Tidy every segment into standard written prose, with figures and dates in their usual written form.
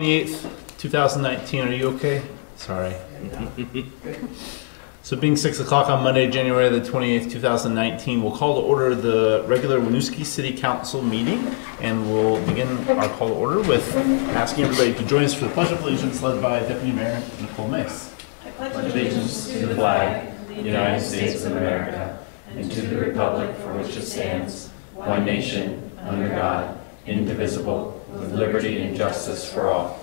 28th, 2019. Are you okay? Sorry. So being 6 o'clock on Monday, January the 28th, 2019, we'll call to order the regular Winooski City Council meeting, and we'll begin our call to order with asking everybody to join us for the Pledge of Allegiance led by Deputy Mayor Nicole Mace. I pledge allegiance to the flag of the United States of America and to the republic for which it stands, one nation, under God, indivisible, with liberty and justice for all.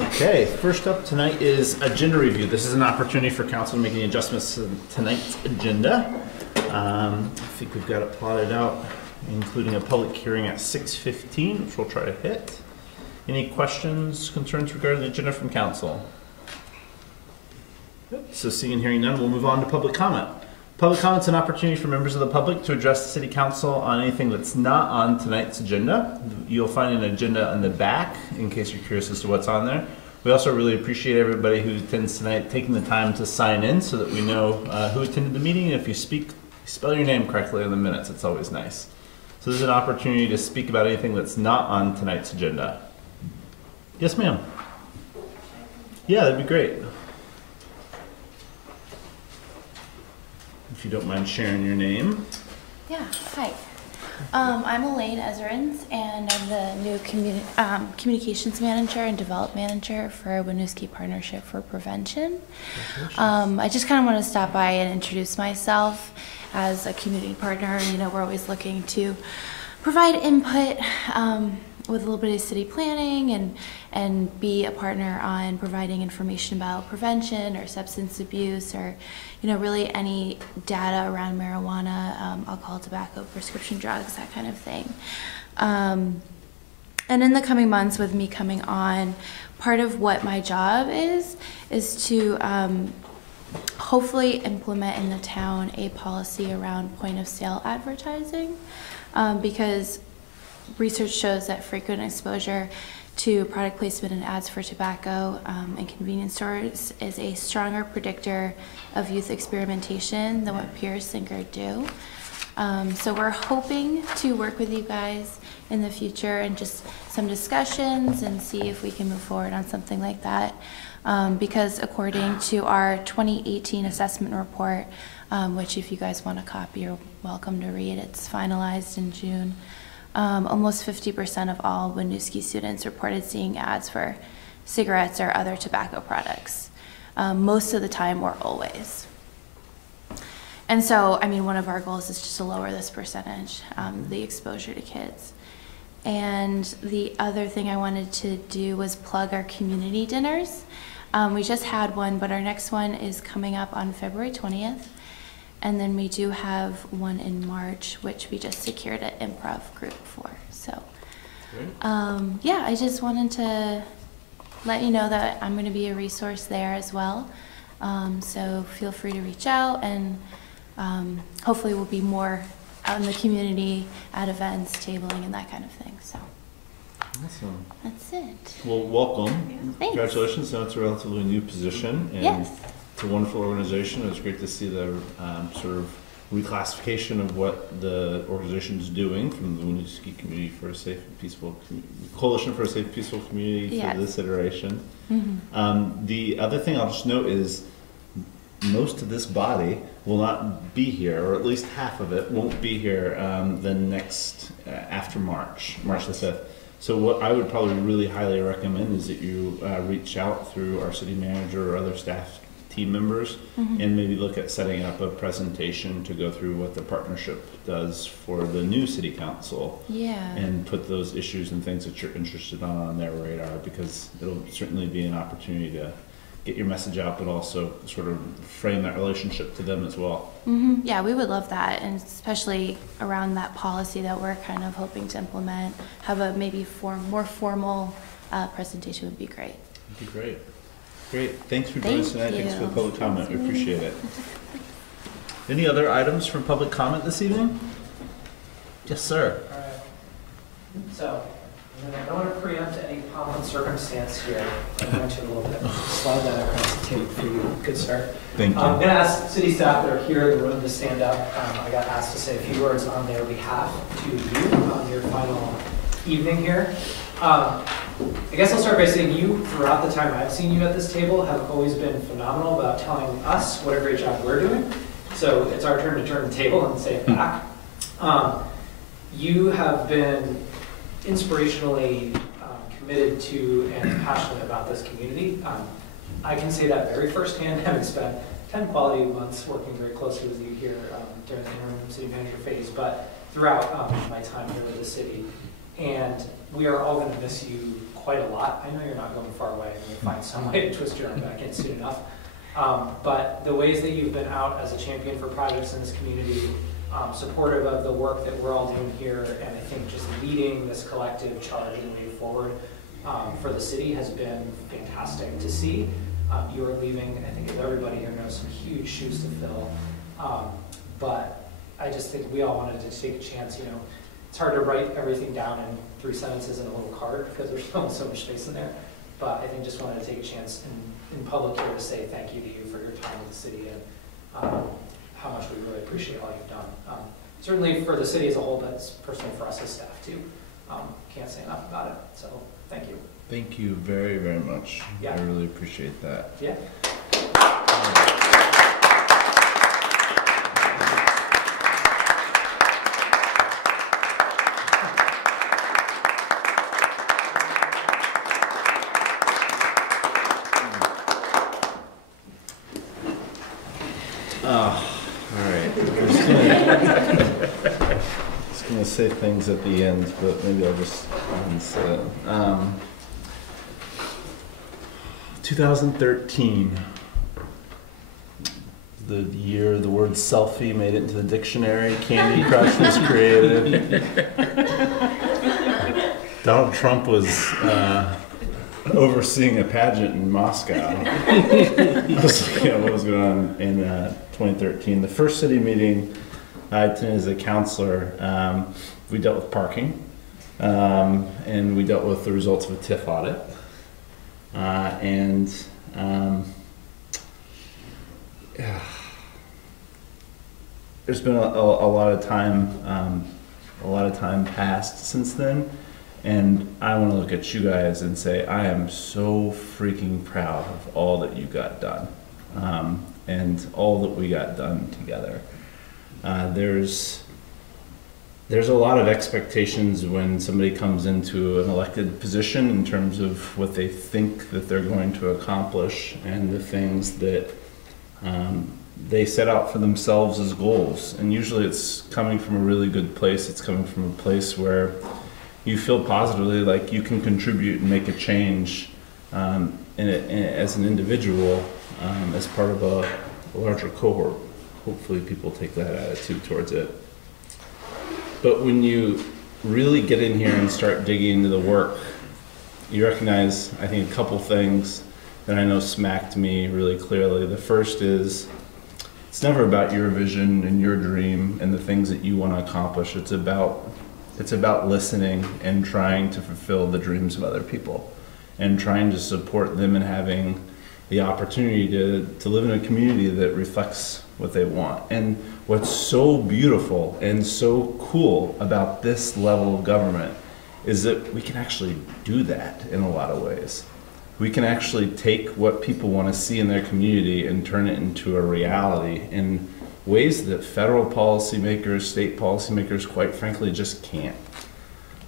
Okay, first up tonight is agenda review. This is an opportunity for council to make any adjustments to tonight's agenda. I think we've got it plotted out, including a public hearing at 6:15, which we'll try to hit. Any questions, concerns regarding the agenda from council? So seeing and hearing none, we'll move on to public comment. Public comment's an opportunity for members of the public to address the city council on anything that's not on tonight's agenda. You'll find an agenda on the back in case you're curious as to what's on there. We also really appreciate everybody who attends tonight taking the time to sign in so that we know who attended the meeting. And if you speak, spell your name correctly in the minutes. It's always nice. So this is an opportunity to speak about anything that's not on tonight's agenda. Yes, ma'am. Yeah, that'd be great. If you don't mind sharing your name. Yeah, hi. I'm Elaine Ezerins, and I'm the new communications manager and development manager for Winooski Partnership for Prevention. I just kind of want to stop by and introduce myself as a community partner. You know, we're always looking to provide input with a little bit of city planning and be a partner on providing information about prevention or substance abuse or, you know, really any data around marijuana, alcohol, tobacco, prescription drugs, that kind of thing. And in the coming months with me coming on, part of what my job is to hopefully implement in the town a policy around point of sale advertising, because research shows that frequent exposure to product placement and ads for tobacco and convenience stores is a stronger predictor of youth experimentation than what peers think or do. So we're hoping to work with you guys in the future and just some discussions and see if we can move forward on something like that. Because according to our 2018 assessment report, which if you guys want a copy, you're welcome to read. It's finalized in June. Almost 50% of all Winooski students reported seeing ads for cigarettes or other tobacco products, most of the time or always. And so, I mean, one of our goals is just to lower this percentage, the exposure to kids. And the other thing I wanted to do was plug our community dinners. We just had one, but our next one is coming up on February 20th. And then we do have one in March, which we just secured an improv group for. So, yeah, I just wanted to let you know that I'm going to be a resource there as well. So feel free to reach out, and hopefully we'll be more out in the community at events, tabling, and that kind of thing. So, awesome. That's it. Well, welcome. Thanks. Congratulations. Now it's a relatively new position. And yes. It's a wonderful organization. It's great to see the sort of reclassification of what the organization is doing from the Winooski Community for a Safe and Peaceful Coalition for a Safe and Peaceful Community for this iteration. Mm-hmm. The other thing I'll just note is most of this body will not be here, or at least half of it won't be here the next after March the 5th. So what I would probably really highly recommend is that you reach out through our city manager or other staff team members, and maybe look at setting up a presentation to go through what the partnership does for the new city council. Yeah. And put those issues and things that you're interested on their radar, because it'll certainly be an opportunity to get your message out, but also sort of frame that relationship to them as well. Yeah, we would love that, and especially around that policy that we're kind of hoping to implement, have a maybe more formal presentation would be great. Would be great. Great. Thanks for joining us tonight. Thanks for the public comment. We appreciate it. Any other items from public comment this evening? Yes, sir. All right. So, I don't want to preempt any pomp and circumstance here. I'm going to a little bit. Slide that across the tape for you. Good start. Thank you. I'm going to ask city staff that are here in the room to stand up. I got asked to say a few words on their behalf to you on your final evening here. I guess I'll start by saying you, throughout the time I've seen you at this table, have always been phenomenal about telling us what a great job we're doing. So it's our turn to turn the table and say it back. You have been inspirationally committed to and passionate about this community. I can say that very firsthand, having spent 10 quality months working very closely with you here during the interim city manager phase, but throughout my time here with the city. And we are all going to miss you quite a lot. I know you're not going far away, and you'll find some way to twist your arm back in soon enough. But the ways that you've been out as a champion for projects in this community, supportive of the work that we're all doing here, and I think just leading this collective charge and way forward for the city has been fantastic to see. You are leaving, I think, as everybody here knows, some huge shoes to fill. But I just think we all wanted to take a chance. You know, it's hard to write everything down in 3 sentences in a little card because there's only so much space in there. But I think just wanted to take a chance in public here to say thank you to you for your time with the city and how much we really appreciate all you've done. Certainly for the city as a whole, but personally for us as staff too. Can't say enough about it. So thank you. Thank you very, very much. Yeah. I really appreciate that. Yeah. All right. Just gonna say things at the end, but maybe I'll just say it. 2013, the year the word selfie made it into the dictionary. Candy Crush was created. Donald Trump was overseeing a pageant in Moscow. I was looking at what was going on in 2013. The first city meeting I attended as a counselor, we dealt with parking, and we dealt with the results of a TIF audit. There's been a lot of time passed since then. And I want to look at you guys and say, I am so freaking proud of all that you got done, and all that we got done together. There's a lot of expectations when somebody comes into an elected position in terms of what they think that they're going to accomplish and the things that they set out for themselves as goals. And usually it's coming from a really good place. It's coming from a place where you feel positively like you can contribute and make a change as an individual, as part of a larger cohort. Hopefully people take that attitude towards it. But when you really get in here and start digging into the work, you recognize, I think, a couple things that I know smacked me really clearly. The first is, it's never about your vision and your dream and the things that you want to accomplish. It's about listening and trying to fulfill the dreams of other people and trying to support them and having the opportunity to live in a community that reflects what they want. And what's so beautiful and so cool about this level of government is that we can actually do that in a lot of ways. We can actually take what people want to see in their community and turn it into a reality in ways that federal policymakers, state policymakers, quite frankly, just can't.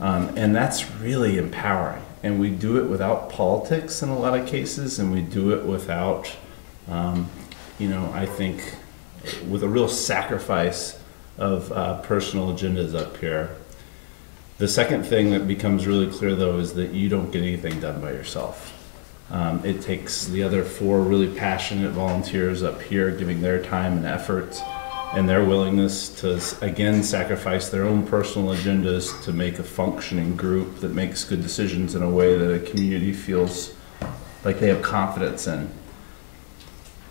And that's really empowering. And we do it without politics in a lot of cases, and we do it without, I think, with a real sacrifice of personal agendas up here. The second thing that becomes really clear, though, is that you don't get anything done by yourself. It takes the other 4 really passionate volunteers up here giving their time and effort and their willingness to, again, sacrifice their own personal agendas to make a functioning group that makes good decisions in a way that a community feels like they have confidence in.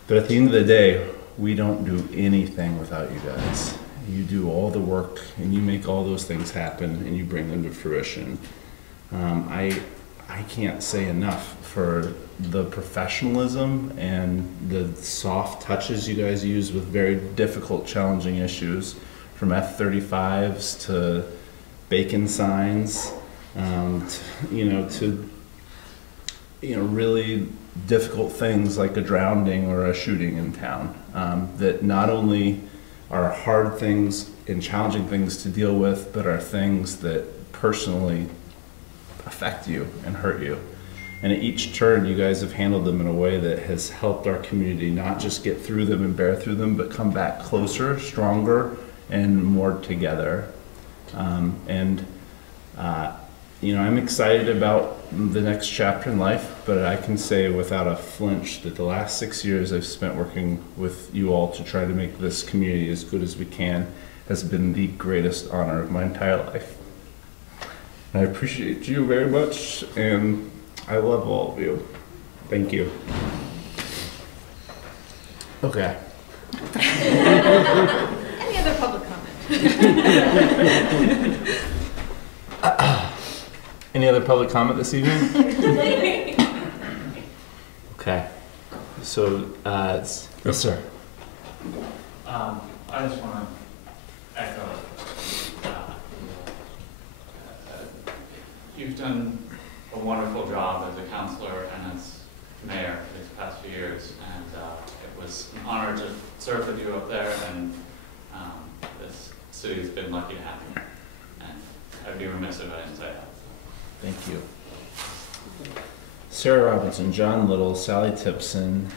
But at the end of the day, we don't do anything without you guys. You do all the work and you make all those things happen and you bring them to fruition. I can't say enough for the professionalism and the soft touches you guys use with very difficult, challenging issues, from F-35s to bacon signs, to really difficult things like a drowning or a shooting in town, that not only are hard things and challenging things to deal with, but are things that personally affect you and hurt you. And at each turn, you guys have handled them in a way that has helped our community not just get through them and bear through them, but come back closer, stronger, and more together. I'm excited about the next chapter in life, but I can say without a flinch that the last 6 years I've spent working with you all to try to make this community as good as we can has been the greatest honor of my entire life. And I appreciate you very much, and I love all of you. Thank you. Okay. Any other public comment? Any other public comment this evening? Okay. So, yes, sir. I just want to echo. You've done a wonderful job as a counselor and as mayor these past few years, and it was an honor to serve with you up there, and this city's been lucky to have you. And I'd be remiss if I didn't say that. Thank you. Sarah Robinson, John Little, Sally Tipson,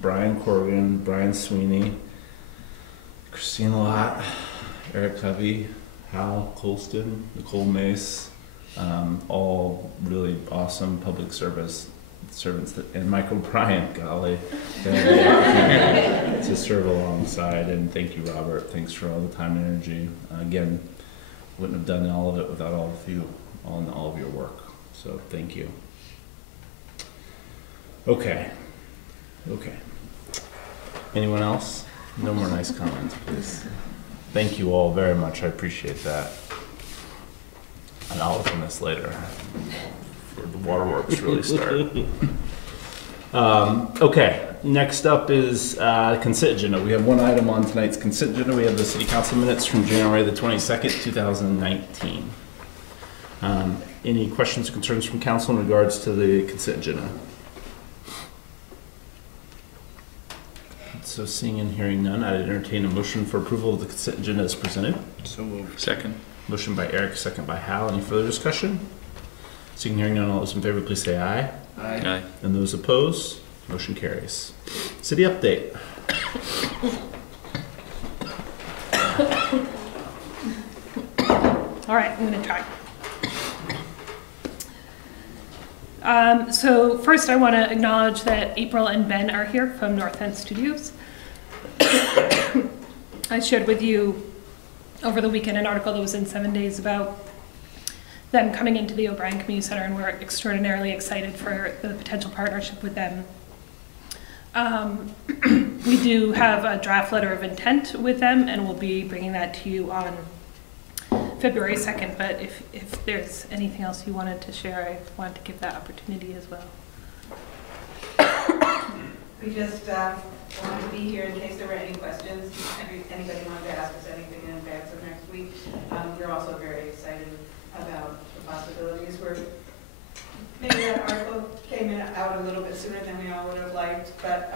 Brian Corrigan, Brian Sweeney, Christine Lott, Eric Covey, Hal Colston, Nicole Mace, all really awesome public servants and Michael Bryant, golly, to serve alongside. And thank you, Robert. Thanks for all the time and energy. Again, wouldn't have done all of it without all of you, all of your work. So thank you. Okay. Anyone else? No more nice comments, please. Thank you all very much. I appreciate that. And I'll open this later before the waterworks really start. Okay, next up is consent agenda. We have one item on tonight's consent agenda. We have the city council minutes from January the 22nd, 2019. Any questions or concerns from council in regards to the consent agenda? So seeing and hearing none, I'd entertain a motion for approval of the consent agenda as presented. So moved. Second. Motion by Eric, second by Hal. Any further discussion? Seeing and hearing none, all those in favor, please say aye. Aye. And those opposed, motion carries. City update. All right, I'm going to try. So first I want to acknowledge that April and Ben are here from North End Studios. I shared with you over the weekend an article that was in 7 Days about them coming into the O'Brien Community Center, and we're extraordinarily excited for the potential partnership with them. We do have a draft letter of intent with them, and we'll be bringing that to you on February 2nd, but if there's anything else you wanted to share, I wanted to give that opportunity as well. We just wanted to be here in case there were any questions. Anybody wanted to ask us anything in advance of next week. We're also very excited about the possibilities. Maybe that article came out a little bit sooner than we all would have liked, but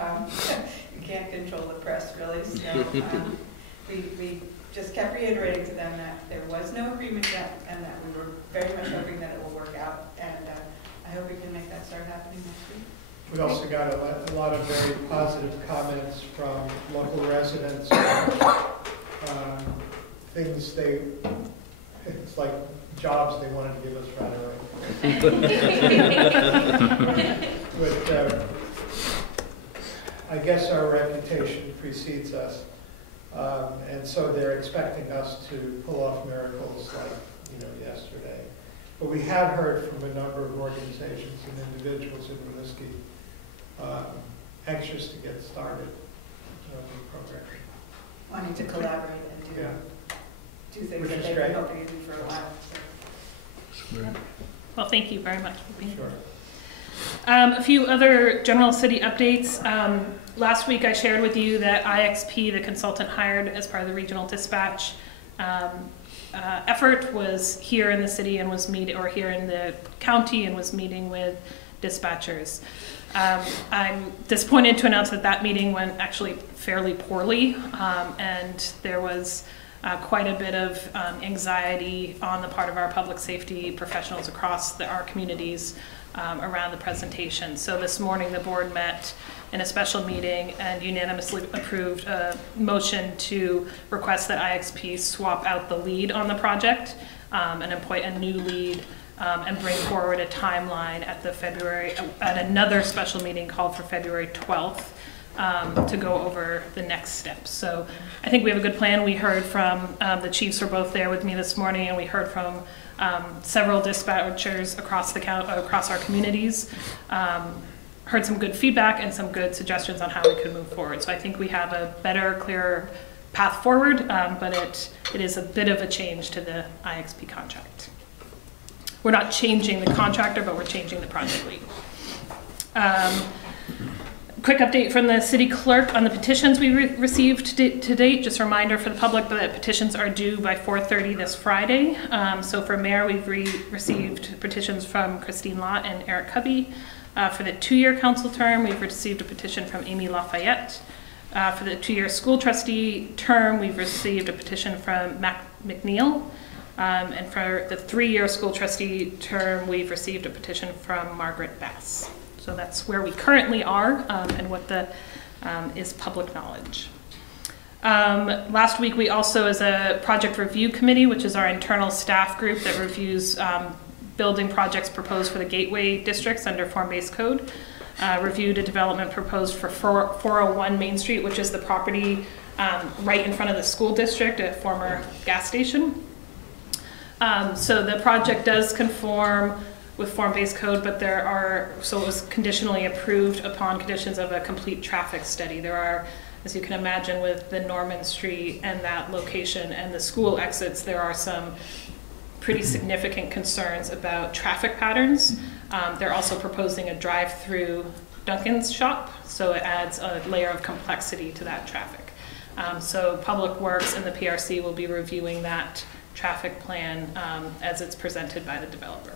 you can't control the press really. So we just kept reiterating to them that there was no agreement yet, and that we were very much hoping that it will work out. And I hope we can make that start happening next week. We also got a lot of very positive comments from local residents. Things it's like jobs they wanted to give us right away. But I guess our reputation precedes us. And so they're expecting us to pull off miracles like, yesterday. But we have heard from a number of organizations and individuals in Winooski anxious to get started with the program. Wanting to collaborate and do things Which that is they've great. been hoping to do for a while. So. Well, thank you very much for being here. Sure. A few other general city updates. Last week I shared with you that IXP, the consultant hired as part of the regional dispatch, effort was here in the city and was here in the county and was meeting with dispatchers. I'm disappointed to announce that that meeting went actually fairly poorly, and there was quite a bit of anxiety on the part of our public safety professionals across our communities around the presentation. So this morning the board met in a special meeting and unanimously approved a motion to request that IXP swap out the lead on the project and appoint a new lead and bring forward a timeline at another special meeting called for February 12th to go over the next steps. So I think we have a good plan. We heard from the chiefs were both there with me this morning, and we heard from several dispatchers across our communities. Heard some good feedback and some good suggestions on how we could move forward. So I think we have a better, clearer path forward, but it is a bit of a change to the IXP contract. We're not changing the contractor, but we're changing the project lead. Quick update from the city clerk on the petitions we received to date. Just a reminder for the public that petitions are due by 4:30 this Friday. So for mayor, we've received petitions from Christine Lott and Eric Cubby. For the 2-year council term, we've received a petition from Amy Lafayette. For the 2-year school trustee term, we've received a petition from Mac McNeil. And for the 3-year school trustee term, we've received a petition from Margaret Bass. So that's where we currently are and what is public knowledge. Last week, we also, as a project review committee, which is our internal staff group that reviews building projects proposed for the gateway districts under form-based code, reviewed a development proposed for 401 Main Street, which is the property right in front of the school district, a former gas station. So the project does conform with form-based code, but so it was conditionally approved upon conditions of a complete traffic study. There are, as you can imagine, with the Norman Street and that location and the school exits, there are some pretty significant concerns about traffic patterns. They're also proposing a drive-through Dunkin's shop, so it adds a layer of complexity to that traffic. So Public Works and the PRC will be reviewing that traffic plan as it's presented by the developer.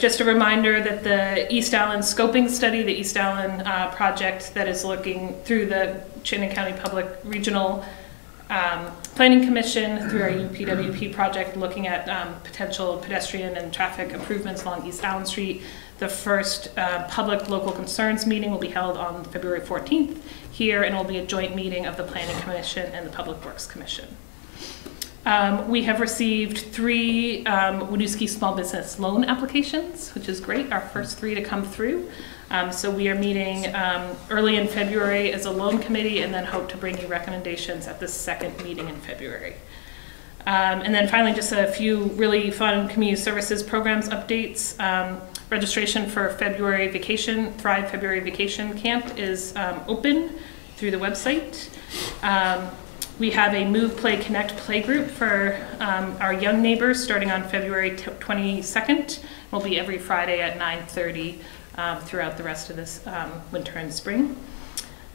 Just a reminder that the East Allen scoping study, the East Allen project that is looking through the Chittenden County Public Regional Planning Commission through our UPWP project, looking at potential pedestrian and traffic improvements along East Allen Street. The first public local concerns meeting will be held on February 14th here, and it will be a joint meeting of the Planning Commission and the Public Works Commission. We have received 3 Winooski small business loan applications, which is great, our first 3 to come through. So we are meeting early in February as a loan committee, and then hope to bring you recommendations at the second meeting in February. And then finally, just a few really fun community services programs updates. Registration for February vacation, Thrive February Vacation Camp is open through the website. We have a Move, Play, Connect play group for our young neighbors starting on February 22nd. We'll be every Friday at 9:30 throughout the rest of this winter and spring.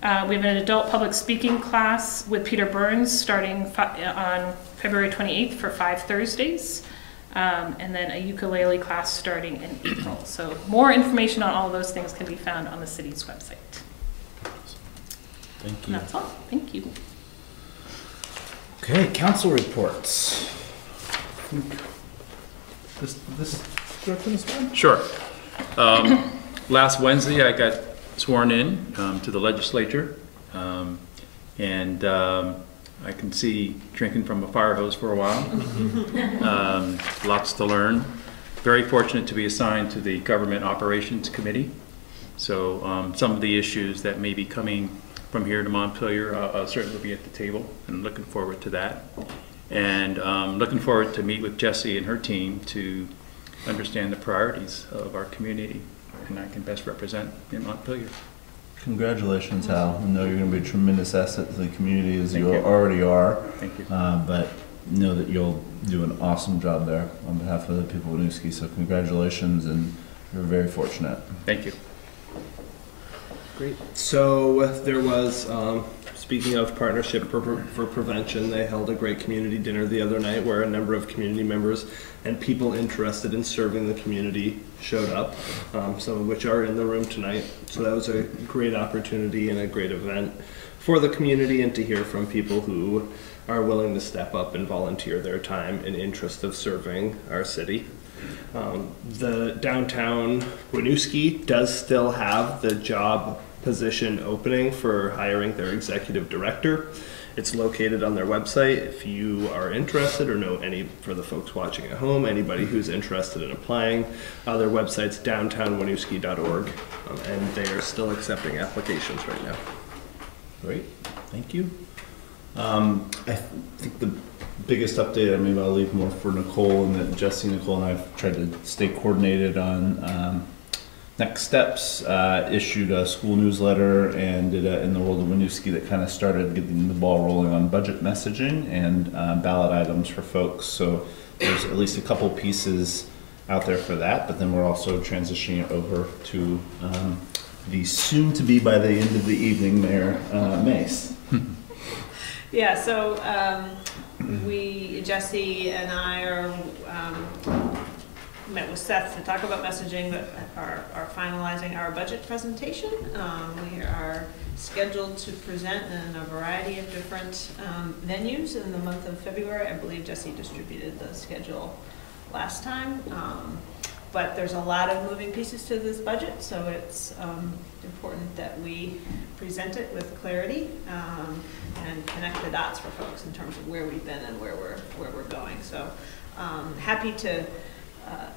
We have an adult public speaking class with Peter Burns starting on February 28th for 5 Thursdays. And then a ukulele class starting in April. So more information on all of those things can be found on the city's website. Thank you. And that's all. Thank you. Okay, council reports. This director this one? Sure. Last Wednesday, I got sworn in to the legislature, and I can see drinking from a fire hose for a while. Lots to learn. Very fortunate to be assigned to the Government Operations Committee. So some of the issues that may be coming from here to Montpelier, I'll certainly be at the table, and looking forward to that. And looking forward to meet with Jessie and her team to understand the priorities of our community, and I can best represent in Montpelier. Congratulations, Hal. I know you're going to be a tremendous asset to the community, as you already are. Thank you. But know that you'll do an awesome job there on behalf of the people of Winooski. So congratulations, and you're very fortunate. Thank you. Great. So there was speaking of Partnership for Prevention, they held a great community dinner the other night where a number of community members and people interested in serving the community showed up, some of which are in the room tonight. So that was a great opportunity and a great event for the community, and to hear from people who are willing to step up and volunteer their time in interest of serving our city. The downtown Winooski does still have the job position opening for hiring their executive director. It's located on their website. If you are interested, or know any, for the folks watching at home, anybody who's interested in applying, their website's downtownwinooski.org, and they are still accepting applications right now. Great, thank you. I think the biggest update, maybe I'll leave more for Nicole, and that Jesse, Nicole, and I've tried to stay coordinated on next steps. Issued a school newsletter and did a In the World of Winooski that kind of started getting the ball rolling on budget messaging and ballot items for folks. So there's at least a couple pieces out there for that, but then we're also transitioning it over to the soon to be by the end of the evening Mayor Mace. Yeah, so Jesse and I are met with Seth to talk about messaging, but are finalizing our budget presentation. We are scheduled to present in a variety of different venues in the month of February. I believe Jesse distributed the schedule last time. But there's a lot of moving pieces to this budget, so it's important that we present it with clarity and connect the dots for folks in terms of where we've been and where we're going. So happy to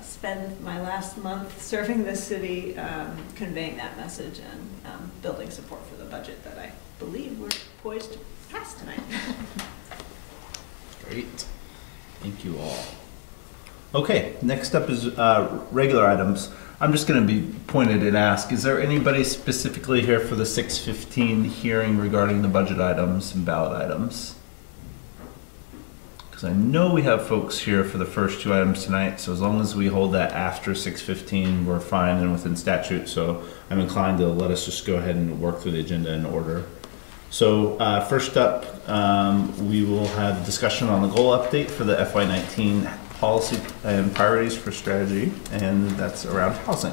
spend my last month serving the city, conveying that message and building support for the budget that I believe we're poised to pass tonight. Great, thank you all. Okay, next up is regular items. I'm just going to be pointed and ask, is there anybody specifically here for the 6:15 hearing regarding the budget items and ballot items? Because I know we have folks here for the first two items tonight, so as long as we hold that after 6:15, we're fine and within statute. So I'm inclined to let us just go ahead and work through the agenda in order. So first up, we will have discussion on the goal update for the FY19 policy and priorities for strategy, and that's around housing.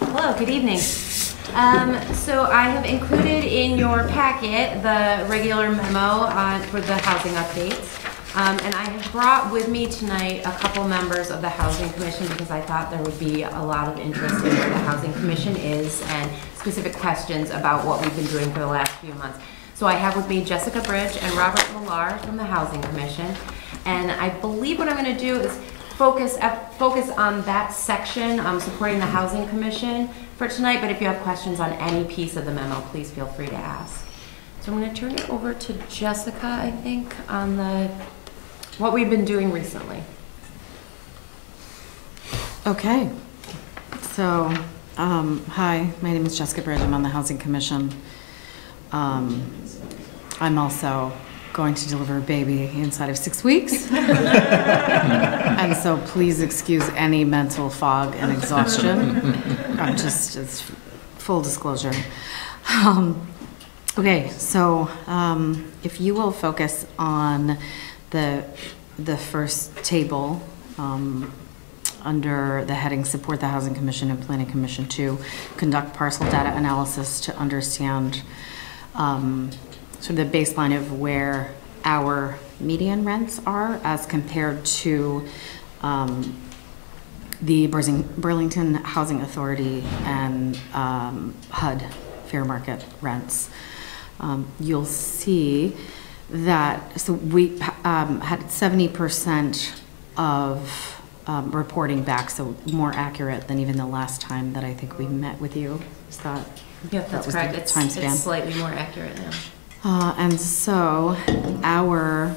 Hello, good evening. So I have included in your packet the regular memo for the housing updates. And I have brought with me tonight a couple members of the Housing Commission because I thought there would be a lot of interest in where the Housing Commission is and specific questions about what we've been doing for the last few months. So I have with me Jessica Bridge and Robert Millar from the Housing Commission. And I believe what I'm going to do is focus on that section, supporting the Housing Commission for tonight. But if you have questions on any piece of the memo, please feel free to ask. So I'm going to turn it over to Jessica, I think, on what we've been doing recently. Okay, so hi, my name is Jessica Bridge. I'm on the Housing Commission. I'm also going to deliver a baby inside of 6 weeks. And so please excuse any mental fog and exhaustion. It's full disclosure. Okay, so if you will focus on the first table under the heading Support the Housing Commission and Planning Commission to conduct parcel data analysis to understand sort of the baseline of where our median rents are as compared to the Burlington Housing Authority and HUD fair market rents. You'll see that, so we had 70% of reporting back, so more accurate than even the last time that I think we met with you. Is that? Yep, that's correct. It's slightly more accurate now. And so our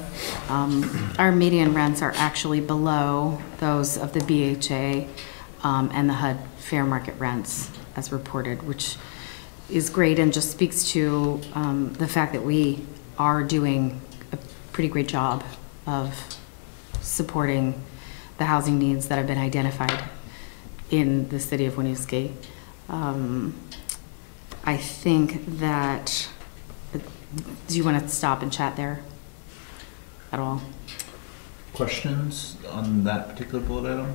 median rents are actually below those of the BHA and the HUD fair market rents as reported, which is great and just speaks to the fact that we are doing a pretty great job of supporting the housing needs that have been identified in the city of Winooski. I think that, do you want to stop and chat there at all? Questions on that particular bullet item?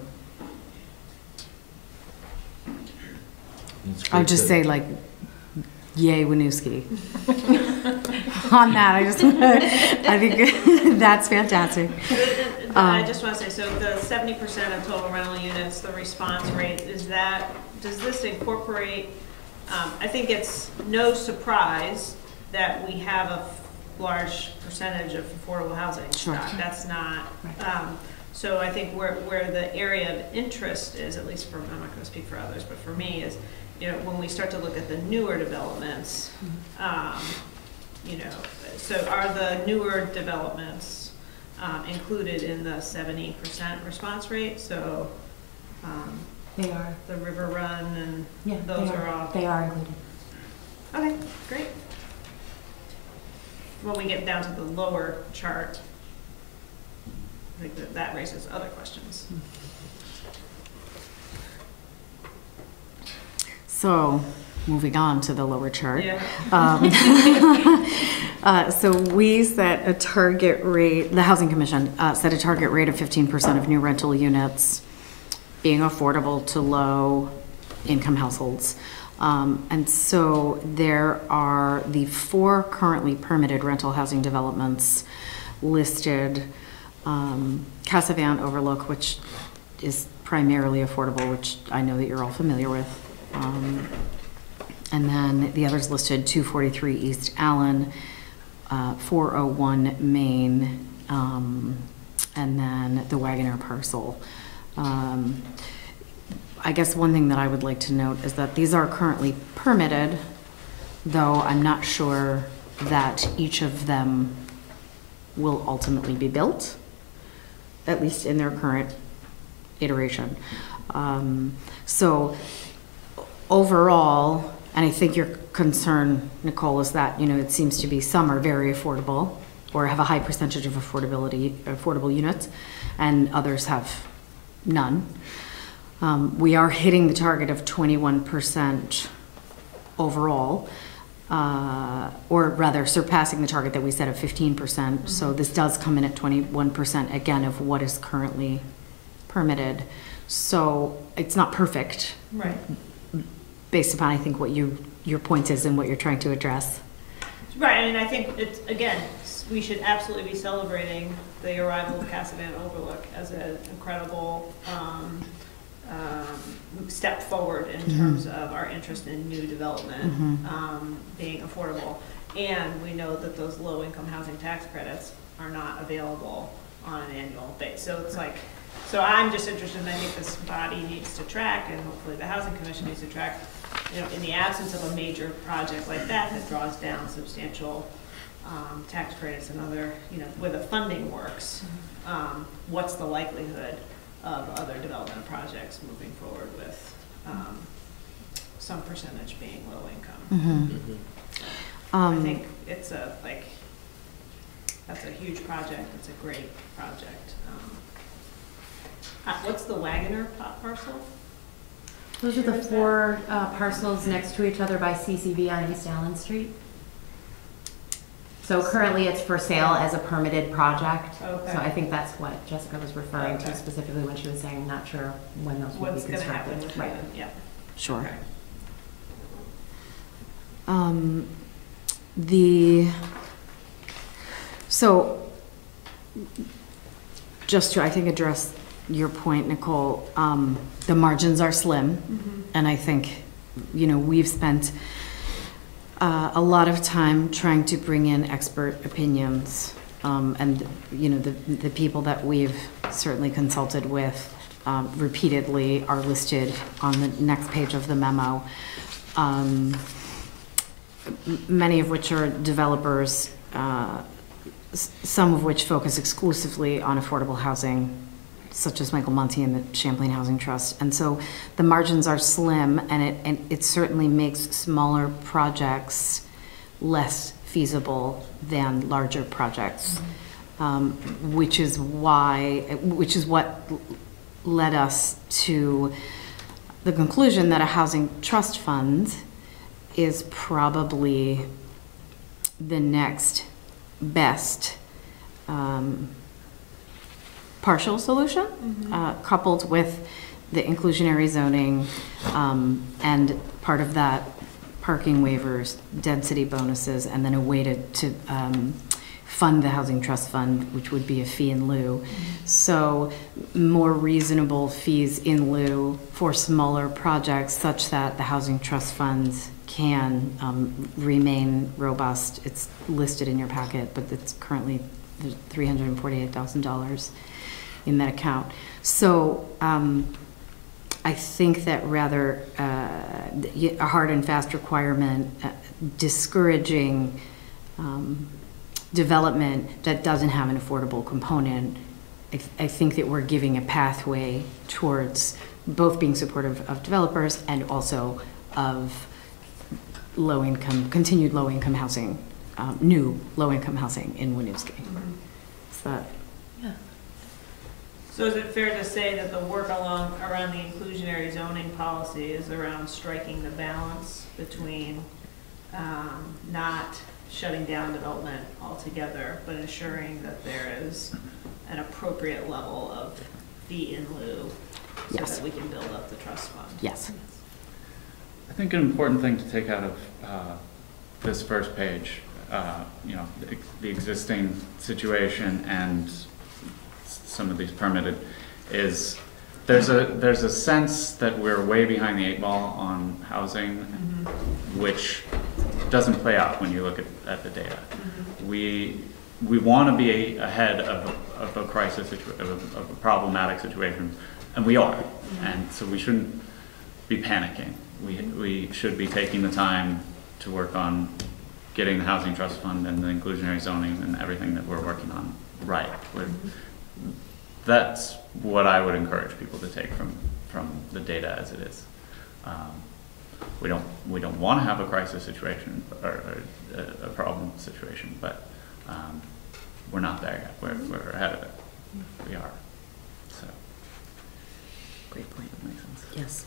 I'll just say, like, yay, Winooski. On that, I think that's fantastic. I just want to say, so the 70% of total rental units, the response rate, does this incorporate, I think it's no surprise that we have a large percentage of affordable housing stock. That's not, so I think where the area of interest is, at least for, I'm not going to speak for others, but for me is, you know, when we start to look at the newer developments, you know, so are the newer developments included in the 70% response rate? So They are. the River Run and Yeah, those are all. They are included. Okay, great. When we get down to the lower chart, I think that raises other questions. So, moving on to the lower chart. Yeah. So we set a target rate, the Housing Commission set a target rate of 15% of new rental units being affordable to low income households. And so there are the 4 currently permitted rental housing developments listed. Casavan Overlook, which is primarily affordable, which I know that you're all familiar with. And then the others listed: 243 East Allen, 401 Main, and then the Wagoner parcel. I guess one thing that I would like to note is that these are currently permitted, though I'm not sure that each of them will ultimately be built, at least in their current iteration. So overall, and I think your concern, Nicole, is that, you know, it seems to be some are very affordable or have a high percentage of affordable units, and others have none. We are hitting the target of 21% overall, or rather surpassing the target that we set of 15%. So this does come in at 21% again of what is currently permitted. So it's not perfect. Right. Based upon, I think, what your point is and what you're trying to address. Right, I mean, I think it's, again, we should absolutely be celebrating the arrival of Casavan Overlook as an incredible step forward in terms of our interest in new development being affordable. And we know that those low-income housing tax credits are not available on an annual basis. So it's like, so I'm just interested, and I think this body needs to track, and hopefully the Housing Commission needs to track, you know, in the absence of a major project like that that draws down substantial tax credits and other, you know, where the funding works, what's the likelihood of other development projects moving forward with some percentage being low income. I think it's that's a huge project. It's a great project. What's the Wagoner parcel? Those are the 4 parcels next to each other by CCB on East Allen Street. So currently it's for sale as a permitted project. Okay. So I think that's what Jessica was referring to specifically when she was saying, I'm not sure when those will be constructed. What's going to happen with them? Yeah. Sure. Okay. So just to, I think, address your point, Nicole, the margins are slim, and I think, you know, we've spent a lot of time trying to bring in expert opinions, and, you know, the people that we've certainly consulted with repeatedly are listed on the next page of the memo, many of which are developers, some of which focus exclusively on affordable housing such as Michael Monty and the Champlain Housing Trust. And so the margins are slim, and it certainly makes smaller projects less feasible than larger projects, which is what led us to the conclusion that a housing trust fund is probably the next best partial solution, coupled with the inclusionary zoning, and part of that parking waivers, density bonuses, and then a way to fund the housing trust fund, which would be a fee in lieu. So more reasonable fees in lieu for smaller projects, such that the housing trust funds can remain robust. It's listed in your packet, but it's currently $348,000 in that account. So I think that rather a hard and fast requirement discouraging development that doesn't have an affordable component, I think that we're giving a pathway towards both being supportive of developers and also of continued low-income housing, new low-income housing in Winooski. So that, yeah. So is it fair to say that the work around the inclusionary zoning policy is around striking the balance between not shutting down development altogether, but ensuring that there is an appropriate level of fee in lieu so yes. that we can build up the trust fund? Yes. I think an important thing to take out of this first page, you know, the existing situation and some of these permitted, is there's a sense that we're way behind the 8 ball on housing, which doesn't play out when you look at the data. We want to be ahead of a crisis, of a problematic situation, and we are, and so we shouldn't be panicking. We should be taking the time to work on getting the housing trust fund and the inclusionary zoning and everything that we're working on right. That's what I would encourage people to take from the data as it is. We don't want to have a crisis situation or a problem situation, but we're not there yet. We're ahead of it. We are. So, Great point. that makes sense. Yes.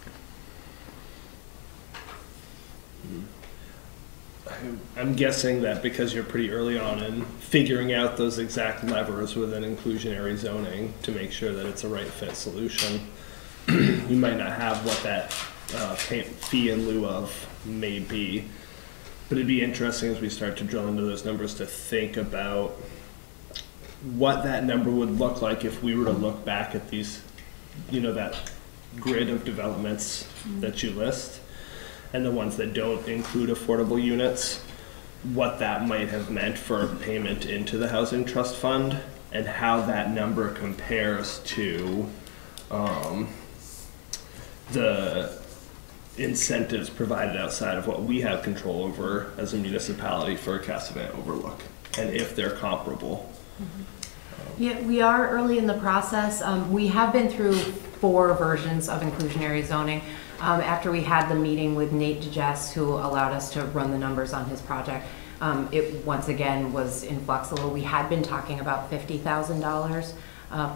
I'm guessing that because you're pretty early on in figuring out those exact levers within inclusionary zoning to make sure that it's a right fit solution, you might not have what that fee in lieu of may be. But it'd be interesting as we start to drill into those numbers to think about what that number would look like if we were to look back at these, you know, that grid of developments that you list, and the ones that don't include affordable units, what that might have meant for payment into the housing trust fund, and how that number compares to the incentives provided outside of what we have control over as a municipality for a Cassavant overlook, and if they're comparable. Yeah, we are early in the process. We have been through 4 versions of inclusionary zoning. After we had the meeting with Nate DeJess, who allowed us to run the numbers on his project, it once again was in flux a little. We had been talking about $50,000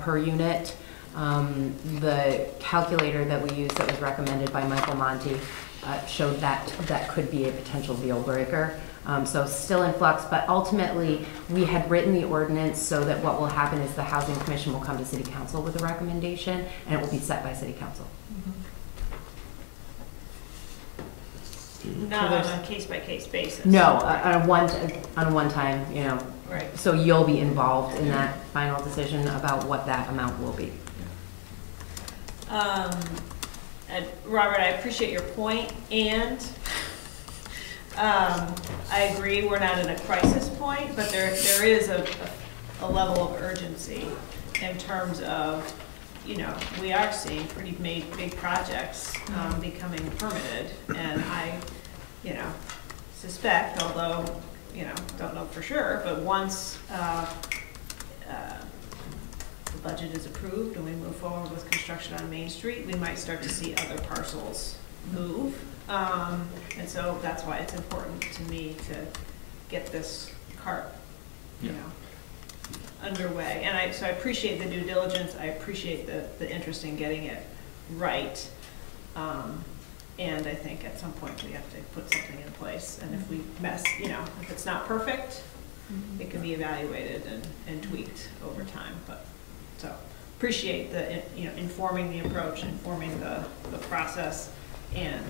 per unit. The calculator that we used that was recommended by Michael Monty showed that that could be a potential deal breaker. So still in flux, but ultimately we had written the ordinance so that what will happen is the Housing Commission will come to City Council with a recommendation, and it will be set by City Council. Not on a case-by-case basis. No, on a one-time, you know. Right. So you'll be involved in that final decision about what that amount will be. And Robert, I appreciate your point, and I agree we're not in a crisis point, but there is a level of urgency in terms of, you know, we are seeing pretty big projects becoming permitted, and I, you know, suspect, although, you know, don't know for sure, but once the budget is approved and we move forward with construction on Main Street, we might start to see other parcels move. And so that's why it's important to me to get this cart, you know, underway. And so I appreciate the due diligence, I appreciate the interest in getting it right. And I think at some point we have to put something in place. And if we mess, you know, if it's not perfect, it can be evaluated and tweaked over time. But so appreciate the, you know, informing the approach, informing the process, and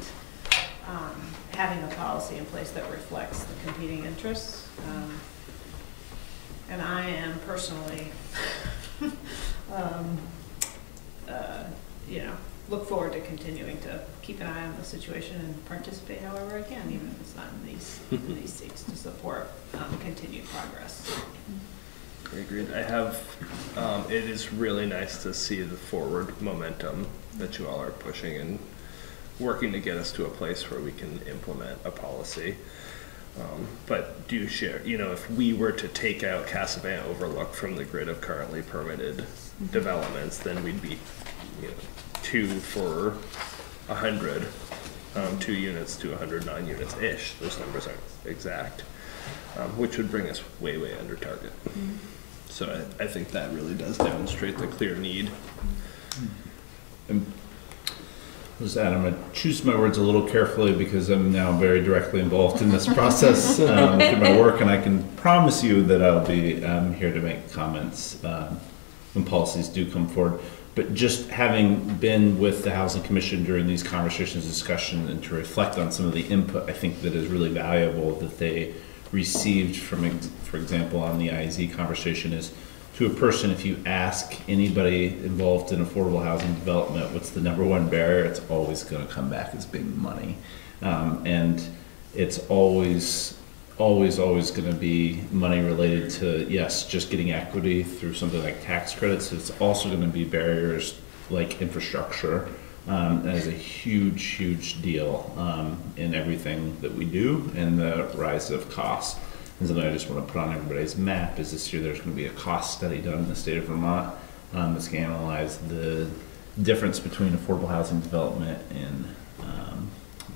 having a policy in place that reflects the competing interests. And I am personally, you know, look forward to continuing to keep an eye on the situation and participate however I can, even if it's not in these seats, to support continued progress. Agreed. I have, it is really nice to see the forward momentum that you all are pushing and working to get us to a place where we can implement a policy. But do you share, you know, if we were to take out Cassavant Overlook from the grid of currently permitted developments, then we'd be, you know, 2 for 100, 2 units to 109 units-ish. Those numbers aren't exact, which would bring us way, way under target. So I think that really does demonstrate the clear need. I'm going to choose my words a little carefully because I'm now very directly involved in this process through my work, and I can promise you that I'll be here to make comments when policies do come forward. But just having been with the Housing Commission during these conversations, discussion, and to reflect on some of the input, I think that is really valuable that they received from, for example, on the IZ conversation is, to a person, if you ask anybody involved in affordable housing development, what's the #1 barrier, it's always going to come back as being money. And it's always going to be money related to, yes, just getting equity through something like tax credits. It's also going to be barriers like infrastructure. That is a huge, huge deal in everything that we do, and the rise of costs. And something I just want to put on everybody's map is this year there's going to be a cost study done in the state of Vermont that's going to analyze the difference between affordable housing development and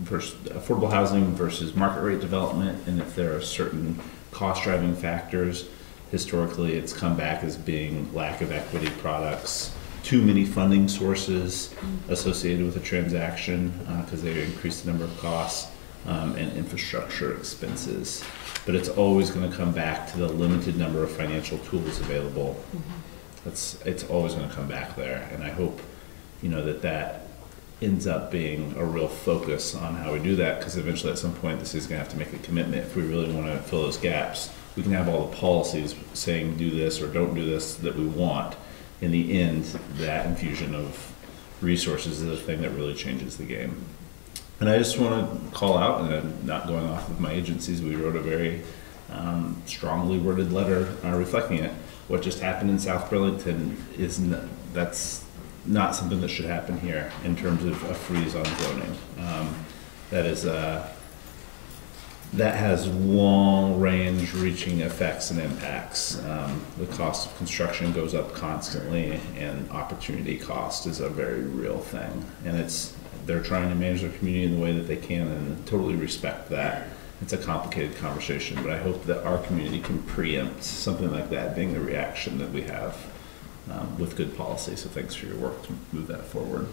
versus affordable housing versus market rate development, and if there are certain cost driving factors. Historically, it's come back as being lack of equity products, too many funding sources associated with a transaction because they increase the number of costs, and infrastructure expenses. But it's always going to come back to the limited number of financial tools available. It's always going to come back there, and I hope, you know, that ends up being a real focus on how we do that, because eventually at some point this is going to have to make a commitment if we really want to fill those gaps. We can have all the policies saying do this or don't do this that we want. In the end, that infusion of resources is the thing that really changes the game. And I just want to call out, and I'm not going off of my agencies, we wrote a very strongly worded letter reflecting it. What just happened in South Burlington is that's not something that should happen here in terms of a freeze on zoning. That has long range reaching effects and impacts. The cost of construction goes up constantly, and opportunity cost is a very real thing. And they're trying to manage their community in the way that they can, and totally respect that. It's a complicated conversation, but I hope that our community can preempt something like that being the reaction that we have with good policy. So thanks for your work to move that forward.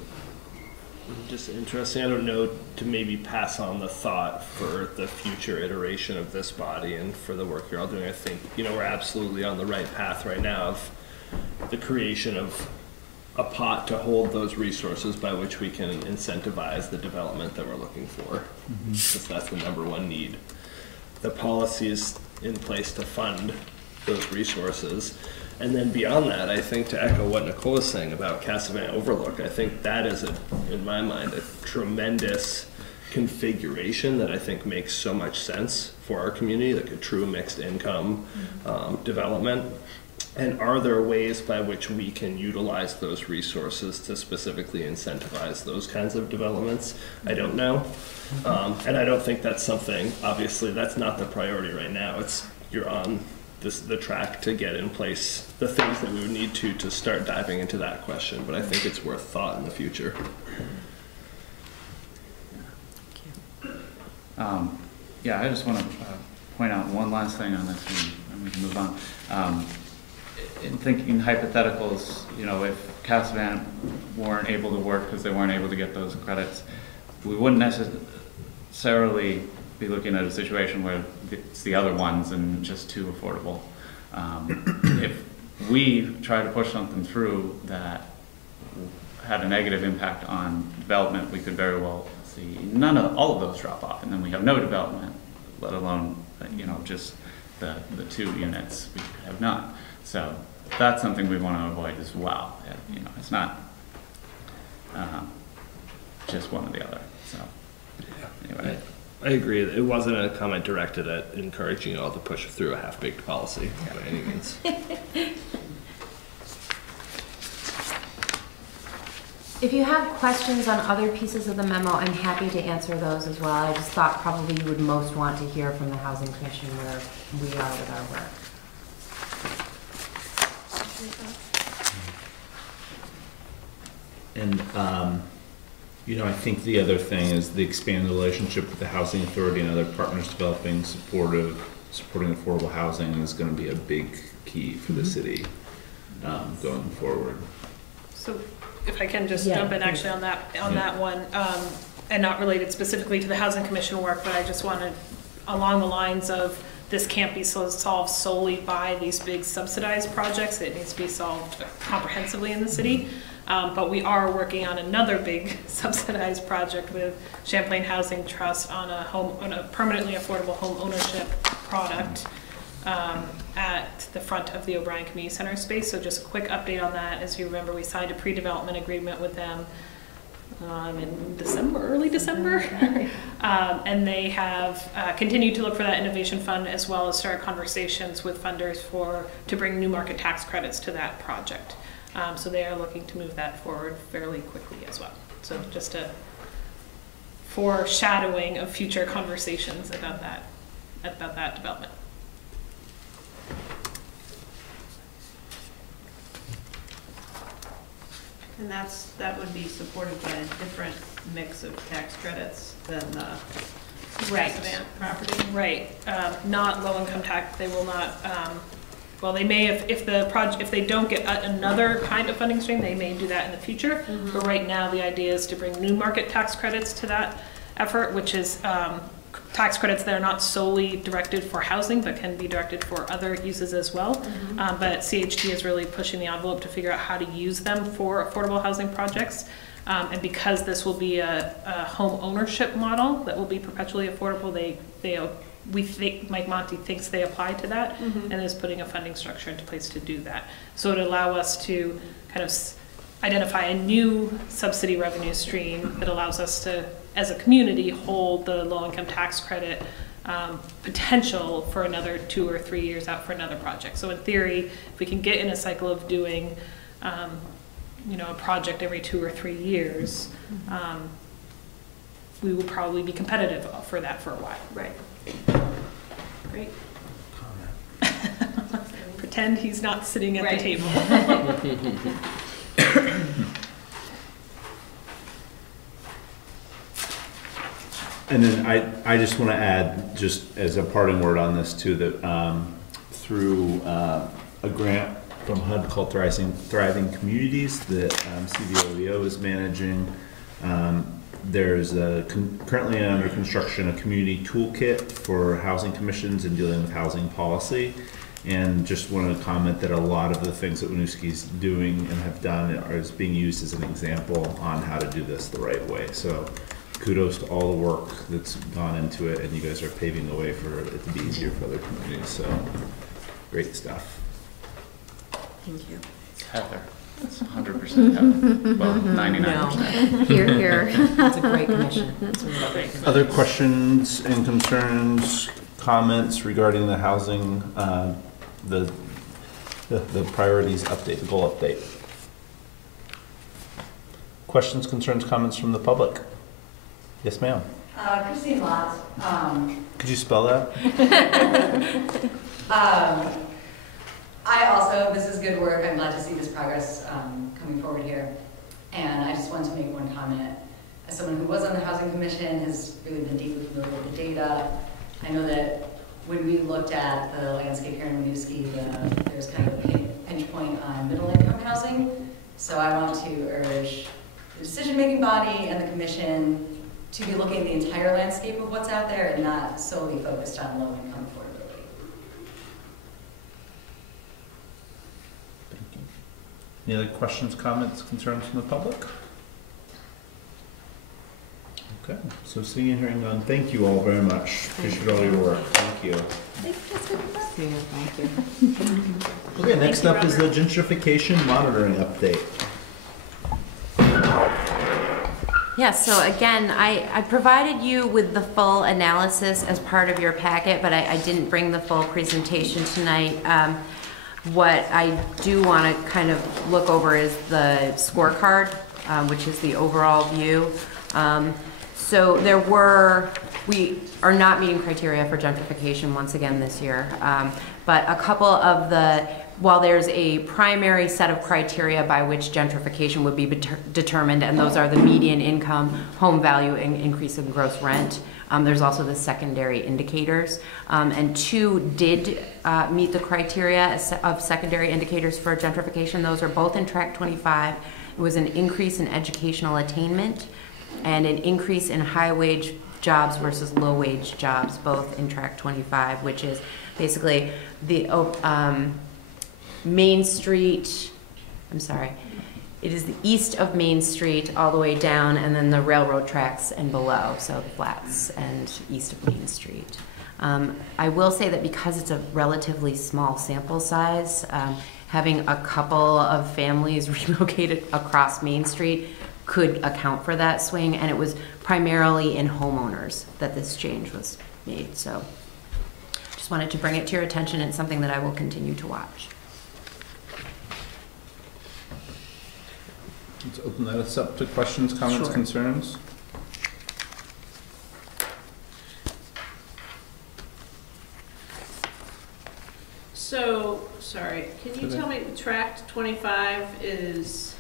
Just interesting, I don't know, to maybe pass on the thought for the future iteration of this body and for the work you're all doing. I think, you know, we're absolutely on the right path right now of the creation of a pot to hold those resources by which we can incentivize the development that we're looking for, because that's the #1 need. The policies in place to fund those resources. And then beyond that, I think, to echo what Nicole is saying about Cassavant Overlook, I think that is, in my mind, a tremendous configuration that I think makes so much sense for our community, like a true mixed income development. And are there ways by which we can utilize those resources to specifically incentivize those kinds of developments? I don't know. And I don't think that's something, obviously, that's not the priority right now. You're on the track to get in place the things that we would need to start diving into that question. But I think it's worth thought in the future. Yeah, I just want to point out one last thing on this, and we can move on. In thinking hypotheticals, you know, if Casavan weren't able to work because they weren't able to get those credits, we wouldn't necessarily be looking at a situation where it's the other ones and just too affordable. If we try to push something through that had a negative impact on development, we could very well see all of those drop off, and then we have no development, let alone, you know, just the 2 units we could have none. So that's something we want to avoid as well. You know, it's not just one or the other. So anyway. I agree. It wasn't a comment directed at encouraging you all to push through a half-baked policy by any means. If you have questions on other pieces of the memo, I'm happy to answer those as well. I just thought probably you would most want to hear from the Housing Commission where we are with our work. And, you know, I think the other thing is the expanded relationship with the Housing Authority and other partners developing supporting affordable housing is going to be a big key for the city going forward. So if I can just jump in actually on that one, and not related specifically to the Housing Commission work, but I just wanted along the lines of this can't be solved solely by these big subsidized projects. It needs to be solved comprehensively in the city. But we are working on another big subsidized project with Champlain Housing Trust on a permanently affordable home ownership product at the front of the O'Brien Community Center space. So just a quick update on that. As you remember, we signed a pre-development agreement with them in early December. And they have continued to look for that innovation fund as well as start conversations with funders to bring new market tax credits to that project. So they are looking to move that forward fairly quickly as well. So just a foreshadowing of future conversations about that development. And that would be supported by a different mix of tax credits than the Casavan property. Right. Not low-income tax. They will not. Well, they may if they don't get another kind of funding stream, they may do that in the future. Mm-hmm. But right now, the idea is to bring new market tax credits to that effort, which is tax credits that are not solely directed for housing, but can be directed for other uses as well. Mm-hmm. But CHD is really pushing the envelope to figure out how to use them for affordable housing projects. And because this will be a home ownership model that will be perpetually affordable, we think Mike Monty thinks they apply to that, mm-hmm. and is putting a funding structure into place to do that. So it would allow us to kind of identify a new subsidy revenue stream that allows us to, as a community, hold the low-income tax credit potential for another 2 or 3 years out for another project. So in theory, if we can get in a cycle of doing a project every 2 or 3 years, we will probably be competitive for that for a while. Right. Great. Pretend he's not sitting at the table. And then I just want to add, just as a parting word on this too, that through a grant from HUD called Thriving Communities that CVOEO is managing, there's currently under construction a community toolkit for housing commissions and dealing with housing policy. And just wanted to comment that a lot of the things that Winooski's doing and have done is being used as an example on how to do this the right way. So kudos to all the work that's gone into it, and you guys are paving the way for it to be easier for other communities. So great stuff. Thank you. Heather. It's 100% Heather. Well, 99%. Here, here. It's a great commission. It's really great. Other questions and concerns, comments regarding the housing, the priorities update, the goal update? Questions, concerns, comments from the public? Yes, ma'am. Christine Lotz. Could you spell that? I also, this is good work. I'm glad to see this progress coming forward here. And I just wanted to make one comment. As someone who was on the Housing Commission, has really been deeply familiar with the data. I know that when we looked at the landscape here in Winooski, there's kind of a pinch point on middle income housing. So I want to urge the decision-making body and the commission to be looking at the entire landscape of what's out there and not solely focused on low income affordability. Thank you. Any other questions, comments, concerns from the public? Okay, so seeing and hearing none, thank you all very much. Appreciate all your work. Thank you. Thank you. Okay, next up is the gentrification monitoring update. Yes, so again, I provided you with the full analysis as part of your packet, but I didn't bring the full presentation tonight. What I do want to kind of look over is the scorecard, which is the overall view. So we are not meeting criteria for gentrification once again this year, but a couple of while there's a primary set of criteria by which gentrification would be determined, and those are the median income, home value, and increase in gross rent, there's also the secondary indicators, and 2 did meet the criteria of secondary indicators for gentrification. Those are both in Track 25. It was an increase in educational attainment and an increase in high-wage jobs versus low-wage jobs, both in Track 25, which is basically the Main Street, it is the east of Main Street all the way down, and then the railroad tracks and below, so the flats and east of Main Street. I will say that because it's a relatively small sample size, having a couple of families relocated across Main Street could account for that swing, and it was primarily in homeowners that this change was made. So just wanted to bring it to your attention. It's something that I will continue to watch. Let's open that up to questions, comments, Sure. concerns. So, sorry, can you tell me, Tract 25 is